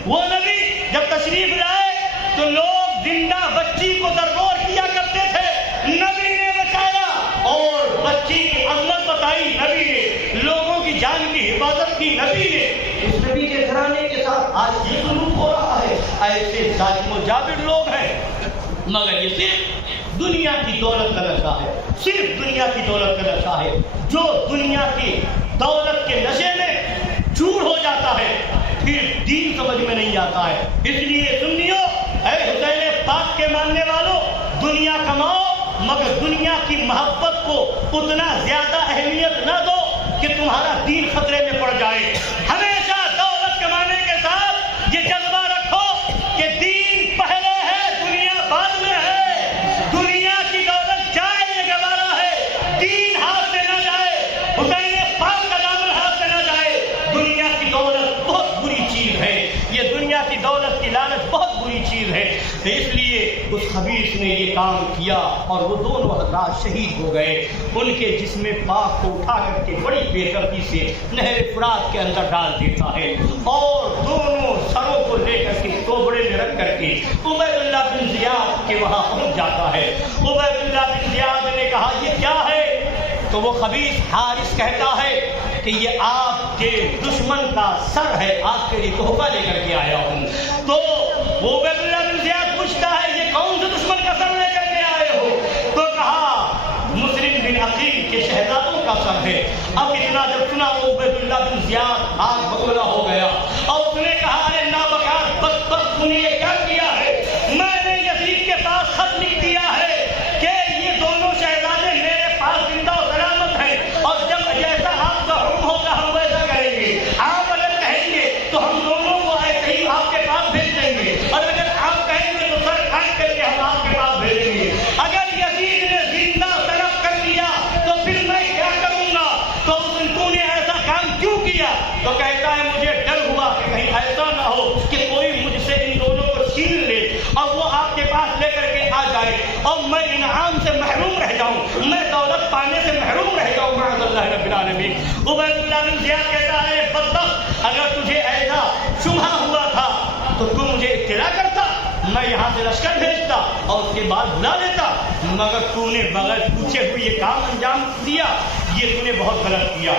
وہ نبی جب تشریف لائے تو لوگ زندہ بچی کو درگور کیا کرتے تھے، نبی نے بچایا اور بچی کی عظمت بتائی نبی نے، لوگوں کی جان کی حفاظت کی نبی نے۔ اس نبی کے گھرانے کے ساتھ آج یہ سلوک ہو رہا ہے۔ ایسے ظالم و جابر لوگ ہیں، مگر یہ صرف دنیا کی دولت کا نشہ ہے، صرف دنیا کی دولت کا نشہ ہے۔ جو دنیا کی دولت کے نشے میں چور ہو جاتا ہے پھر دین سمجھ میں نہیں آتا ہے۔ اس لیے سنیو، اے حسین پاک کے ماننے والوں، دنیا کماؤ مگر دنیا کی محبت کو اتنا زیادہ اہمیت نہ دو کہ تمہارا دین خطرے میں پڑ جائے۔ ہمیشہ دولت کمانے کے ساتھ یہ جذبہ رکھو کہ دین پہلے ہے، دنیا بعد میں ہے۔ دنیا کی دولت جائے یہ گوارا ہے، دین ہاتھ سے نہ جائے، حسین پاک کا دامن ہاتھ سے نہ جائے۔ دنیا کی دولت بہت بری چیز ہے، یہ دنیا کی دولت کی لالچ بہت بری چیز ہے۔ اس لیے اس خبیث نے یہ کام کیا اور وہ دونوں حضرات شہید ہو گئے۔ ان کے جسم پاک کو اٹھا کر کے بڑی بے دردی سے نہر فرات کے اندر ڈال دیتا ہے اور دونوں سروں کو لے کر کے توبڑے میں رکھ کر کے عبید اللہ بن زیاد کے وہاں پہنچ جاتا ہے۔ عبید اللہ بن زیاد نے کہا یہ کیا ہے؟ تو وہ خبیث حارث کہتا ہے کہ یہ آپ کے دشمن کا سر ہے، آپ کے لیے تحفہ لے کر کے آیا ہوں۔ تو وہ عبید اللہ بن زیاد پوچھتا ہے یہ کون سے دشمن کا سر لے کر کے آئے ہو؟ تو کہا مسلم بن عقیل نقیل کے شہزادوں کا سر ہے۔ اب اتنا جب سنا تو عبید اللہ بن زیاد آگ بگولا ہو گیا اور اس نے کہا ارے نابکار بدبخت نے یہ کیا کیا ہے؟ میں نے یزید کے پاس خط لکھ دیا ہے کہ یہ دونوں شہزادے میرے پاس زندہ و سلامت ہیں اور جب جیسا آپ کا حکم ہوگا ہم ویسا کریں گے۔ آپ اگر کہیں گے تو ہم دونوں کو ایسے ہی آپ کے پاس بھیج دیں گے اور اگر آپ کہیں گے تو سر کاٹ کر کے ہم آپ کے پاس بھیجیں گے۔ اگر یزید نے زندہ طلب کر لیا تو پھر میں کیا کروں گا؟ تو نے ایسا کام کیوں کیا؟ تو کہتا ہے مجھے ڈر ہوا کہ کہیں ایسا نہ ہو کہ کوئی مجھ سے ان دونوں کو چھین لے اور وہ آپ کے پاس لے کر کے آ جائے اور میں انعام سے محروم رہ جاؤں، میں دولت پانے سے محروم رہ جاؤں معاذ اللہ رب العالمین۔ عبید اللہ بن زیاد کہتا ہے بدبخت، اگر تجھے ایسا شبہ ہوا تھا تو تم مجھے اطلاع کرتا، میں یہاں سے لشکر بھیجتا اور اس کے بعد بلا دیتا، مگر تو نے بغیر پوچھے ہوئے یہ کام انجام دیا، یہ تو نے بہت غلط کیا۔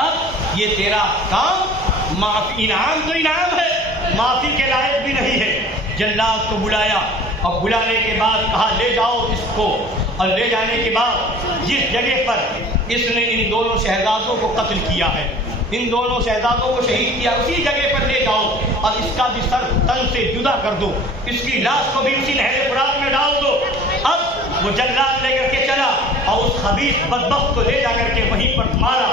اب یہ تیرا کام معافی، انعام تو انعام ہے، معافی کے لائق بھی نہیں ہے۔ جلاد کو بلایا اور بلانے کے بعد کہا لے جاؤ اس کو، اور لے جانے کے بعد جس جگہ پر اس نے ان دونوں شہزادوں کو قتل کیا ہے، ان دونوں شہزادوں کو شہید کیا، اسی جگہ پر لے جاؤ اور اس کا بھی سر تن سے جدا کر دو، اس کی لاش کو بھی اسی نہر فرات میں ڈال دو۔ اب وہ جلاد لے کر کے چلا اور اس خبیث بدبخت کو لے جا کر کے وہیں پر مارا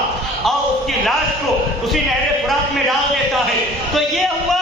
اور اس کی لاش کو اسی نہر فرات میں ڈال دیتا ہے۔ تو یہ ہوا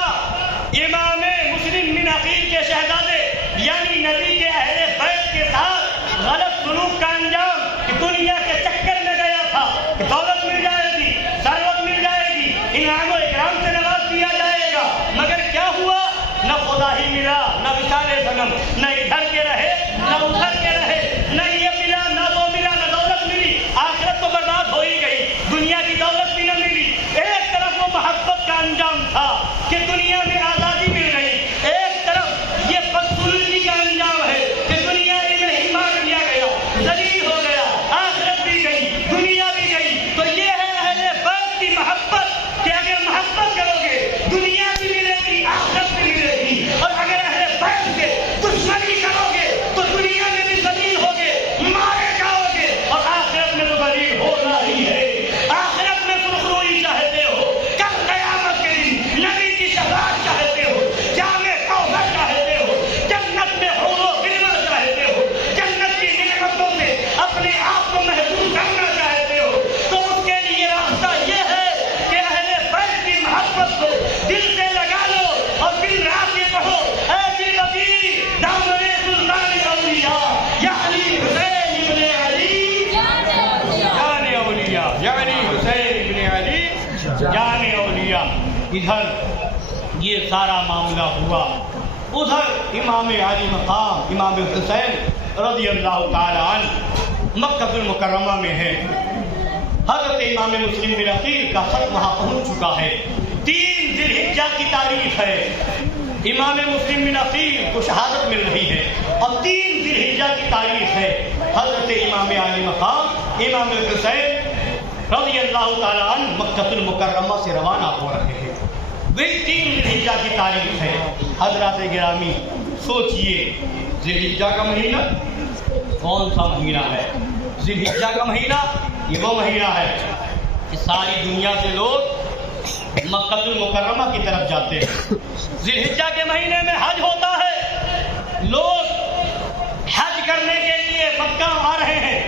امام مسلم بن عقیل کے شہزادے یعنی نبی کے اہل بیت کے ساتھ غلط سلوک کا انجام، کہ دنیا کے چکر میں گیا تھا کہ دولت مل جائے گی، ثروت مل جائے گی، انعام و اکرام سے نواز دیا جائے گا، مگر کیا ہوا؟ نہ خدا ہی ملا، نہ وصال صنم، نہ ادھر کے رہے نہ ادھر کے رہے، نہ یہ ملا نہ وہ ملا، نہ دولت ملی، آخرت تو برباد ہو ہی گئی، دنیا کی دولت بھی نہ ملی۔ ایک طرف وہ محبت کا انجام تھا کہ دنیا میں آزادی مل گئی، ایک طرف یہ بدسلوکی کا انجام ہے کہ دنیا میں ہی مار دیا گیا، ذلیل ہو گیا، آخرت بھی گئی، دنیا بھی گئی۔ تو یہ ہے اہل بیت کی محبت کہ اگر محبت کرو گے دنیا بھی ملے گی، آخرت بھی ملے گی، اور اگر اہل بیت کے دشمنی کرو گے تو دنیا میں بھی ذلیل ہوگے، مارے جاؤ گے، اور آخرت میں تو ذلیل ہونا ہی ہے۔ آخرت میں سرخروئی چاہتے ہو، کل قیامت کے دن نبی کی شفاعت چاہتے ہو، جامع کوثر چاہتے ہو، جنت میں حور و غلمان چاہتے ہو، جنت کی نعمتوں سے اپنے آپ کو محفوظ کرنا چاہتے ہو، تو اس کے لیے راستہ یہ ہے کہ اہل بیت کی محبت کو دل سے لگا لو اور دن رات یہ کہو اے دل وزیر دامن سلطان اولیاء یا علی حسین ابن علی جان اولیاء، یعنی حسین ابن علی جان اولیاء۔ ادھر یہ سارا معاملہ ہوا، ادھر امام علی مقام امام حسین رضی اللہ تعالی عنہ مکہ المکرمہ میں ہے۔ حضرت امام مسلم بن عقیل کا خط وہاں پہنچ چکا ہے، 3 ذی الحجہ کی تاریخ ہے، امام مسلم بن عقیل کو شہادت مل رہی ہے اور 3 ذی الحجہ کی تاریخ ہے۔ حضرت امام علی مقام امام حسین رضی اللہ تعالی عنہ مکہ المکرمہ سے روانہ ہو رہے ہیں، وہی 3 ذی الحجہ کی تاریخ ہے۔ حضرات گرامی سوچئے، ذی الحجہ کا مہینہ کون سا مہینہ ہے؟ ذی الحجہ کا مہینہ یہ وہ مہینہ ہے کہ ساری دنیا سے لوگ مکہ المکرمہ کی طرف جاتے ہیں۔ ذی الحجہ کے مہینے میں حج ہوتا ہے، لوگ حج کرنے کے لیے مکہ آ رہے ہیں۔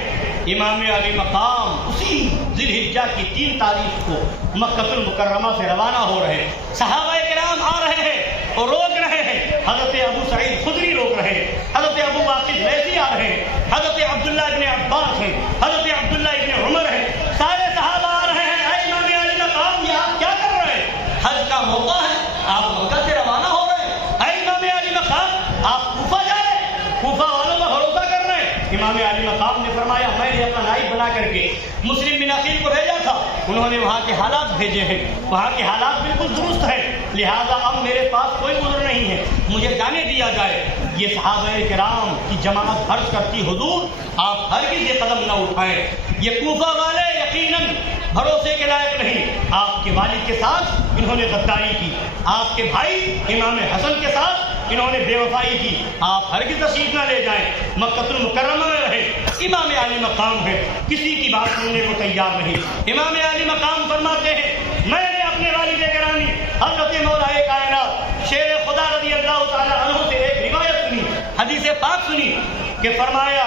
امام علی مقام اسی ذی الحجہ کی 3 تاریخ کو مکہ المکرمہ سے روانہ ہو رہے ہیں، صحابہ کرام آ رہے ہیں اور روک رہے ہیں، حضرت ابو سعید خدری روک رہے ہیں، حضرت ابو واقد لیثی آ رہے ہیں، حضرت عبداللہ ابن عباس ہیں، حضرت عبداللہ ابن عمر ہیں، سارے صحابہ آ رہے ہیں۔ اے امام علی مقام یہ آپ کیا کر رہے ہیں؟ حج کا موقع ہے، آپ مکہ سے روانہ ہو رہے ہیں۔ اے امام علی مقام آپ کوفہ جا رہے ہیں، کوفہ والوں کا بھروسہ کر رہے ہیں۔ امام علی مقام نے فرمایا میں نے اپنا نائب بنا کر کے مسلم بن عقیل کو بھیجا تھا، انہوں نے وہاں کے حالات بھیجے ہیں، وہاں کے حالات بالکل درست ہیں، لہذا اب میرے پاس کوئی عذر نہیں ہے، مجھے جانے دیا جائے۔ یہ صحابہ کرام کی جماعت عرض کرتی حضور آپ ہرگز یہ قدم نہ اٹھائیں، یہ کوفہ والے یقیناً بھروسے کے لائق نہیں، آپ کے والد کے ساتھ انہوں نے غداری کی، آپ کے بھائی امام حسن کے ساتھ انہوں نے بے وفائی کی، آپ ہرگز تشریف نہ لے جائیں، مکہ المکرمہ میں رہیں۔ امام عالی مقام ہے، کسی کی بات سننے کو تیار نہیں۔ امام عالی مقام فرماتے ہیں میں نے اپنے والد گرامی حضرت مولا کائنات شیر خدا رضی اللہ تعالی عنہ سے ایک روایت سنی، حدیث پاک سنی کہ فرمایا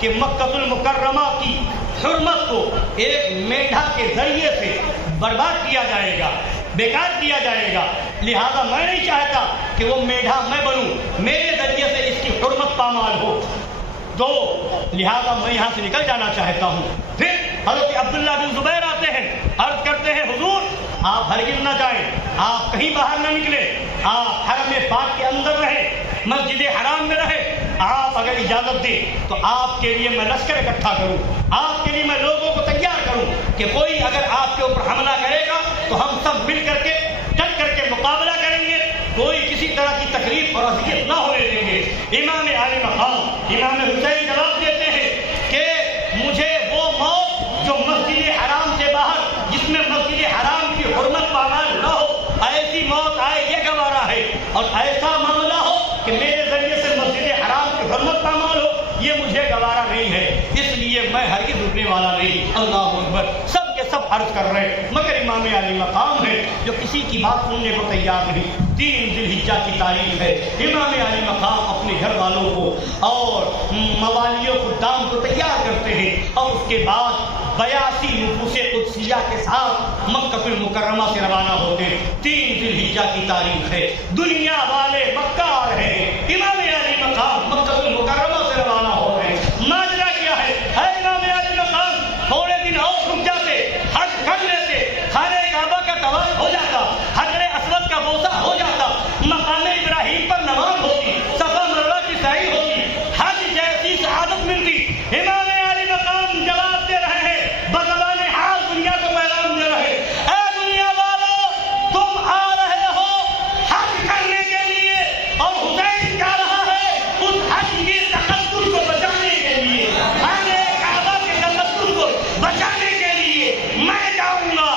کہ مکہ المکرمہ کی حرمت کو ایک میڈھا کے ذریعے سے برباد کیا جائے گا، بیکار کیا جائے گا، لہذا میں نہیں چاہتا کہ وہ میڈھا میں بنوں، میرے ذریعے سے اس کی حرمت پامال ہو، تو لہذا میں یہاں سے نکل جانا چاہتا ہوں۔ پھر حضرت عبداللہ بن زبیر آتے ہیں، عرض کرتے ہیں حضور آپ ہرگز نہ جائیں، آپ کہیں باہر نہ نکلے، آپ حرم پاک کے اندر رہیں، مسجد حرام میں رہیں، آپ اگر اجازت دیں تو آپ کے لیے میں لشکر اکٹھا کروں، آپ کے لیے میں لوگوں کو تیار کروں کہ کوئی اگر آپ کے اوپر حملہ کرے گا تو ہم سب مل کر کے ڈٹ کر کے مقابلہ کریں گے، کوئی کسی طرح کی تکلیف اور اذیت نہ ہونے دیں گے۔ امام عالی مقام امام حسین جواب دیتے ہیں کہ مجھے وہ موت جو مسجد حرام سے باہر، جس میں مسجد حرام کی حرمت پامال نہ ہو، ایسی موت آئے یہ گوارا ہے، اور ایسا معاملہ ہو کہ میرے ذریعے سے مسجد حرام کی حرمت پامال ہو، یہ مجھے گوارا نہیں ہے، اس لیے میں ہرگز رکنے والا نہیں۔ اللہ اکبر، سب کے سب عرض کر رہے ہیں، مگر امام عالی مقام ہے جو کسی کی بات سننے کو تیار نہیں۔ 3 ذی الحجہ کی تاریخ ہے، امام عالی مقام اپنے گھر والوں کو اور موالی و خدام کو تیار کرتے ہیں، اور اس کے بعد 82 نفوس قدسیہ کے ساتھ مکہ المکرمہ سے روانہ ہوتے ہیں۔ 3 ذی الحجہ کی تاریخ ہے، دنیا والے مکہ آ رہے ہیں، امام عالی مقام مکہ المکرمہ سے روانہ ہو رہے ہیں۔ ماجرا کیا ہے؟ اے امام عالی مقام تھوڑے دن اور رک جاتے، حج کر لیتے، خانہ کعبہ کا طواف ہو جاتا، حجر اسود کا بوسہ ہو جاتا، مقام ابراہیم پر نماز ہوتی، صفا مروہ کی سعی ہوتی، حج جیسی سعادت ملتی۔ امام عالی مقام جواب دے رہے ہیں، بزبان حال دنیا کو پیغام دے رہے ہیں، اے دنیا والو تم آ رہے ہو حج کرنے کے لیے، اور حسین جا رہا ہے اس حج کی تقدس کو بچانے کے لیے، خانہ کعبہ کے تقدس کو بچانے کے لیے میں جاؤں گا،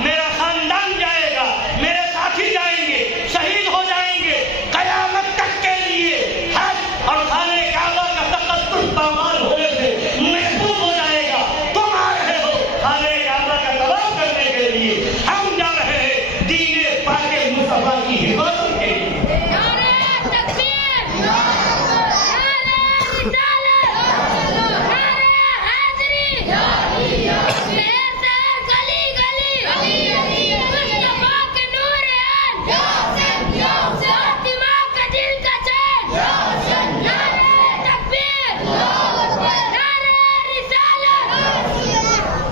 میرا خاندان جائے گا، میرے ساتھی جائیں گے، شہید ہو جائیں گے، قیامت تک کے لیے حج اور خانہ کعبہ کا تقدس پامال ہونے سے محفوظ ہو جائے گا۔ تم آ رہے ہو خانہ کعبہ کا طواف کرنے کے لیے، ہم جا رہے ہیں دین پاک مصطفیٰ کی حفاظت کے لیے۔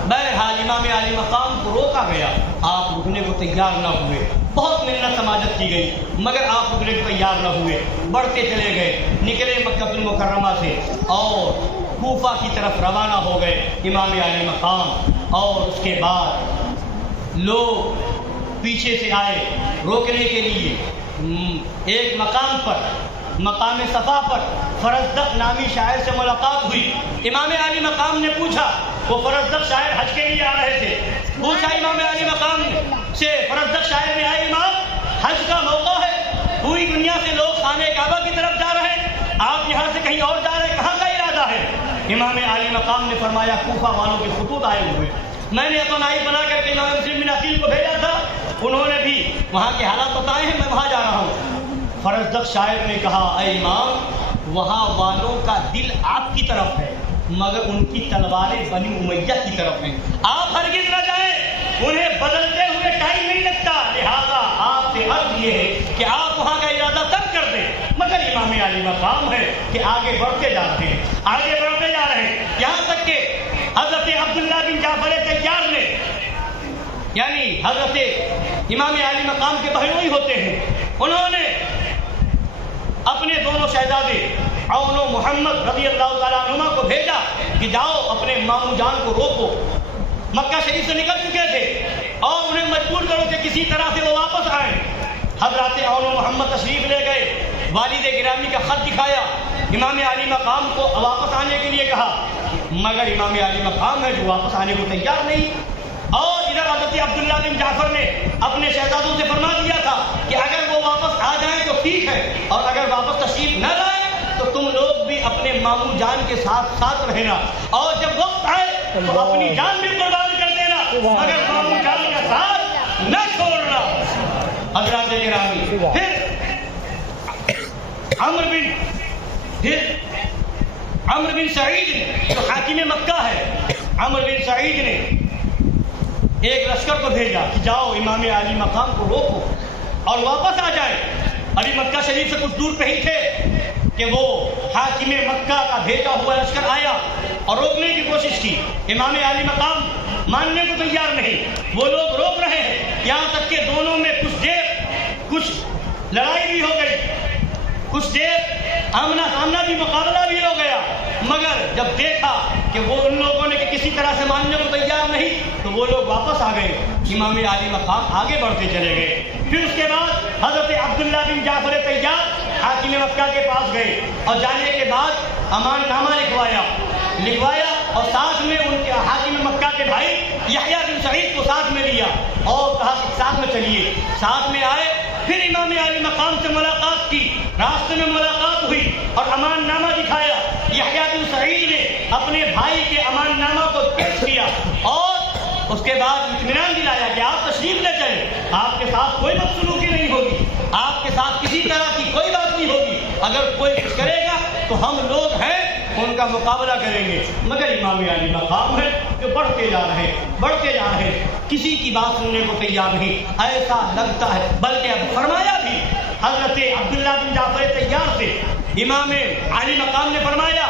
بہرحال امام عالی مقام کو روکا گیا، آپ رکنے کو تیار نہ ہوئے، بہت محنت سماجت کی گئی مگر آپ رکنے کو تیار نہ ہوئے، بڑھتے چلے گئے، نکلے مکہ المکرمہ سے اور کوفہ کی طرف روانہ ہو گئے امام عالی مقام، اور اس کے بعد لوگ پیچھے سے آئے روکنے کے لیے۔ ایک مقام پر، مقام صفا پر فرزدق نامی شاعر سے ملاقات ہوئی، امام عالی مقام نے پوچھا، وہ فرزدق شاعر حج کے لیے آ رہے تھے، پوچھا امام عالی مقام سے، فرزدق شاعر نے، آئے امام حج کا موقع ہے، پوری دنیا سے لوگ خانہ کعبہ کی طرف جا رہے ہیں، آپ یہاں سے کہیں اور جا رہے ہیں، کہاں کا ارادہ ہے؟ امام عالی مقام نے فرمایا کوفہ والوں کے خطوط آئے ہوئے، میں نے اپنا نائب بنا کر کے امام مسلم بن عقیل کو بھیجا تھا، انہوں نے بھی وہاں کے حالات بتائے ہیں، میں وہاں جا رہا ہوں۔ فرزدق شاعر نے کہا، اے امام وہاں والوں کا دل آپ کی طرف ہے مگر ان کی تلواریں بنی امیہ کی طرف ہیں، آپ ہرگز نہ جائیں، انہیں بدلتے ہوئے ٹائم نہیں لگتا، لہذا آپ سے عرض یہ ہے کہ آپ وہاں کا ارادہ تب کر دیں۔ مگر امام عالی مقام ہے کہ آگے بڑھتے جا رہے ہیں، آگے بڑھتے جا رہے ہیں، یہاں تک کہ حضرت عبداللہ بن جعفر تیار نے، یعنی حضرت امام عالی مقام کے بہنوئی ہوتے ہیں، انہوں نے اپنے دونوں شہزادے عون و محمد رضی اللہ تعالیٰ عنہما کو بھیجا کہ جاؤ اپنے مامو جان کو روکو، مکہ شریف سے نکل چکے تھے اور انہیں مجبور کرو کہ کسی طرح سے وہ واپس آئیں۔ حضرات عون و محمد تشریف لے گئے، والد گرامی کا خط دکھایا، امام عالی مقام کو واپس آنے کے لیے کہا، مگر امام عالی مقام ہے جو واپس آنے کو تیار نہیں۔ اور ادھر حضرت عبداللہ بن جعفر نے اپنے شہزادوں سے فرما دیا تھا کہ اگر وہ واپس آ جائیں تو ٹھیک ہے، اور اگر واپس تشریف نہ لائیں تو تم لوگ بھی اپنے ماموں جان کے ساتھ ساتھ رہنا، اور جب وقت آئے تو اپنی جان بھی قربان کر دینا، مگر ماموں جان کا ساتھ نہ چھوڑنا۔ حضرات گرامی، پھر عمرو بن سعید نے، جو حاکم مکہ ہے، عمرو بن سعید نے ایک لشکر کو بھیجا کہ جاؤ امام عالی مقام کو روکو اور واپس آ جائے۔ ابھی مکہ شریف سے کچھ دور پہ ہی تھے کہ وہ حاکم مکہ کا بھیجا ہوا لشکر آیا اور روکنے کی کوشش کی۔ امام عالی مقام ماننے کو تیار نہیں، وہ لوگ روک رہے ہیں، یہاں تک کہ دونوں میں کچھ لڑائی بھی ہو گئی، کچھ دیر آمنا سامنا بھی، مقابلہ بھی ہو گیا، مگر جب دیکھا کہ وہ ان لوگوں نے کہ کسی طرح سے ماننے کو تیار نہیں، تو وہ لوگ واپس آ گئے۔ امام عالی مقام آگے بڑھتے چلے گئے۔ پھر اس کے بعد حضرت عبداللہ بن جعفر طیار حاکم مکہ کے پاس گئے اور جانے کے بعد امان نامہ لکھوایا اور ساتھ میں ان کے حاکم مکہ کے بھائی یحییٰ بن سعید کو ساتھ میں لیا اور کہا کہ ساتھ میں چلیے۔ ساتھ میں آئے، پھر امام عالی مقام سے ملاقات کی، راستے میں ملاقات ہوئی اور امان نامہ دکھایا۔ یحییٰ بن سعید نے اپنے بھائی کے امان نامہ کو پیش کیا اور اس کے بعد اطمینان دلایا کہ آپ تشریف لے چلیں، آپ کے ساتھ کوئی بدسلوکی نہیں ہوگی، آپ کے ساتھ کسی طرح کی کوئی بات نہیں ہوگی، اگر کوئی کچھ کرے گا تو ہم لوگ ہیں ان کا مقابلہ کریں گے۔ مگر امام عالی مقام ہے کہ بڑھتے جا رہے ہیں، کسی کی بات سننے کو تیار نہیں، ایسا لگتا ہے۔ بلکہ اب فرمایا بھی حضرت عبداللہ بن جعفر طیار سے، امام عالی مقام نے فرمایا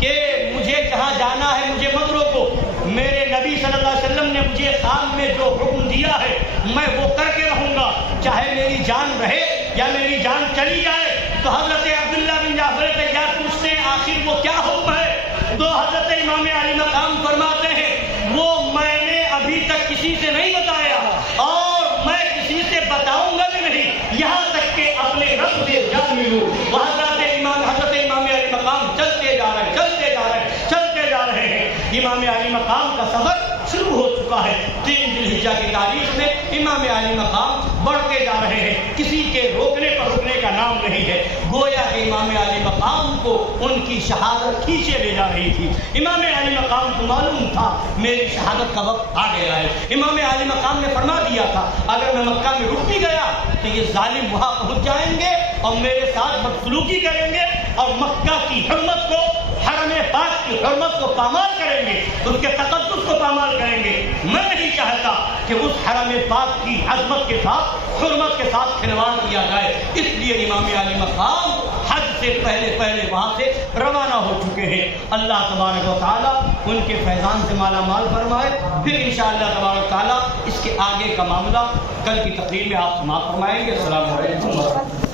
کہ مجھے جہاں جانا ہے مجھے مت روکو، میرے نبی صلی اللہ علیہ وسلم نے مجھے خواب میں جو حکم دیا ہے میں وہ کر کے رہوں گا، چاہے میری جان رہے یا میری جان چلی جائے۔ تو حضرت عبداللہ بن جعفر طیار پوچھتے ہیں آخر وہ کیا حکم ہے؟ تو حضرت امام عالی مقام فرماتے ہیں وہ میں نے ابھی تک کسی سے نہیں بتایا اور میں کسی سے بتاؤں گا بھی نہیں، یہاں تک کہ اپنے رب سے جا ملوں۔ حضرت امام عالی مقام چلتے جا رہے ہیں۔ امام عالی مقام کا سفر شروع ہو چکا ہے۔ 3 ذی الحجہ کی تاریخ میں امام عالی مقام بڑھتے جا رہے ہیں، کسی کے روکنے پر رکنے کا نام نہیں ہے۔ گویا کہ امام عالی مقام کو ان کی شہادت کھینچے لے جا رہی تھی۔ امام عالی مقام کو معلوم تھا میری شہادت کا وقت آ گیا ہے۔ امام عالی مقام نے فرما دیا تھا اگر میں مکہ میں رک بھی گیا تو یہ ظالم وہاں پہنچ جائیں گے اور میرے ساتھ بدسلوکی کریں گے اور مکہ کی حرمت کو، حرم پاک کی حرمت کو پامال کریں گے، اس کے تقدس کو پامال کریں گے۔ میں نہیں چاہتا کہ اس حرم پاک کی عظمت کے ساتھ، حرمت کے ساتھ کھلواڑ کیا جائے، اس لیے امام عالی مقام حج سے پہلے وہاں سے روانہ ہو چکے ہیں۔ اللہ تبارک و تعالیٰ ان کے فیضان سے مالا مال فرمائے۔ پھر انشاءاللہ تبارک و تعالیٰ اس کے آگے کا معاملہ کل کی تقریر میں آپ سماعت فرمائیں گے۔ السلام علیکم۔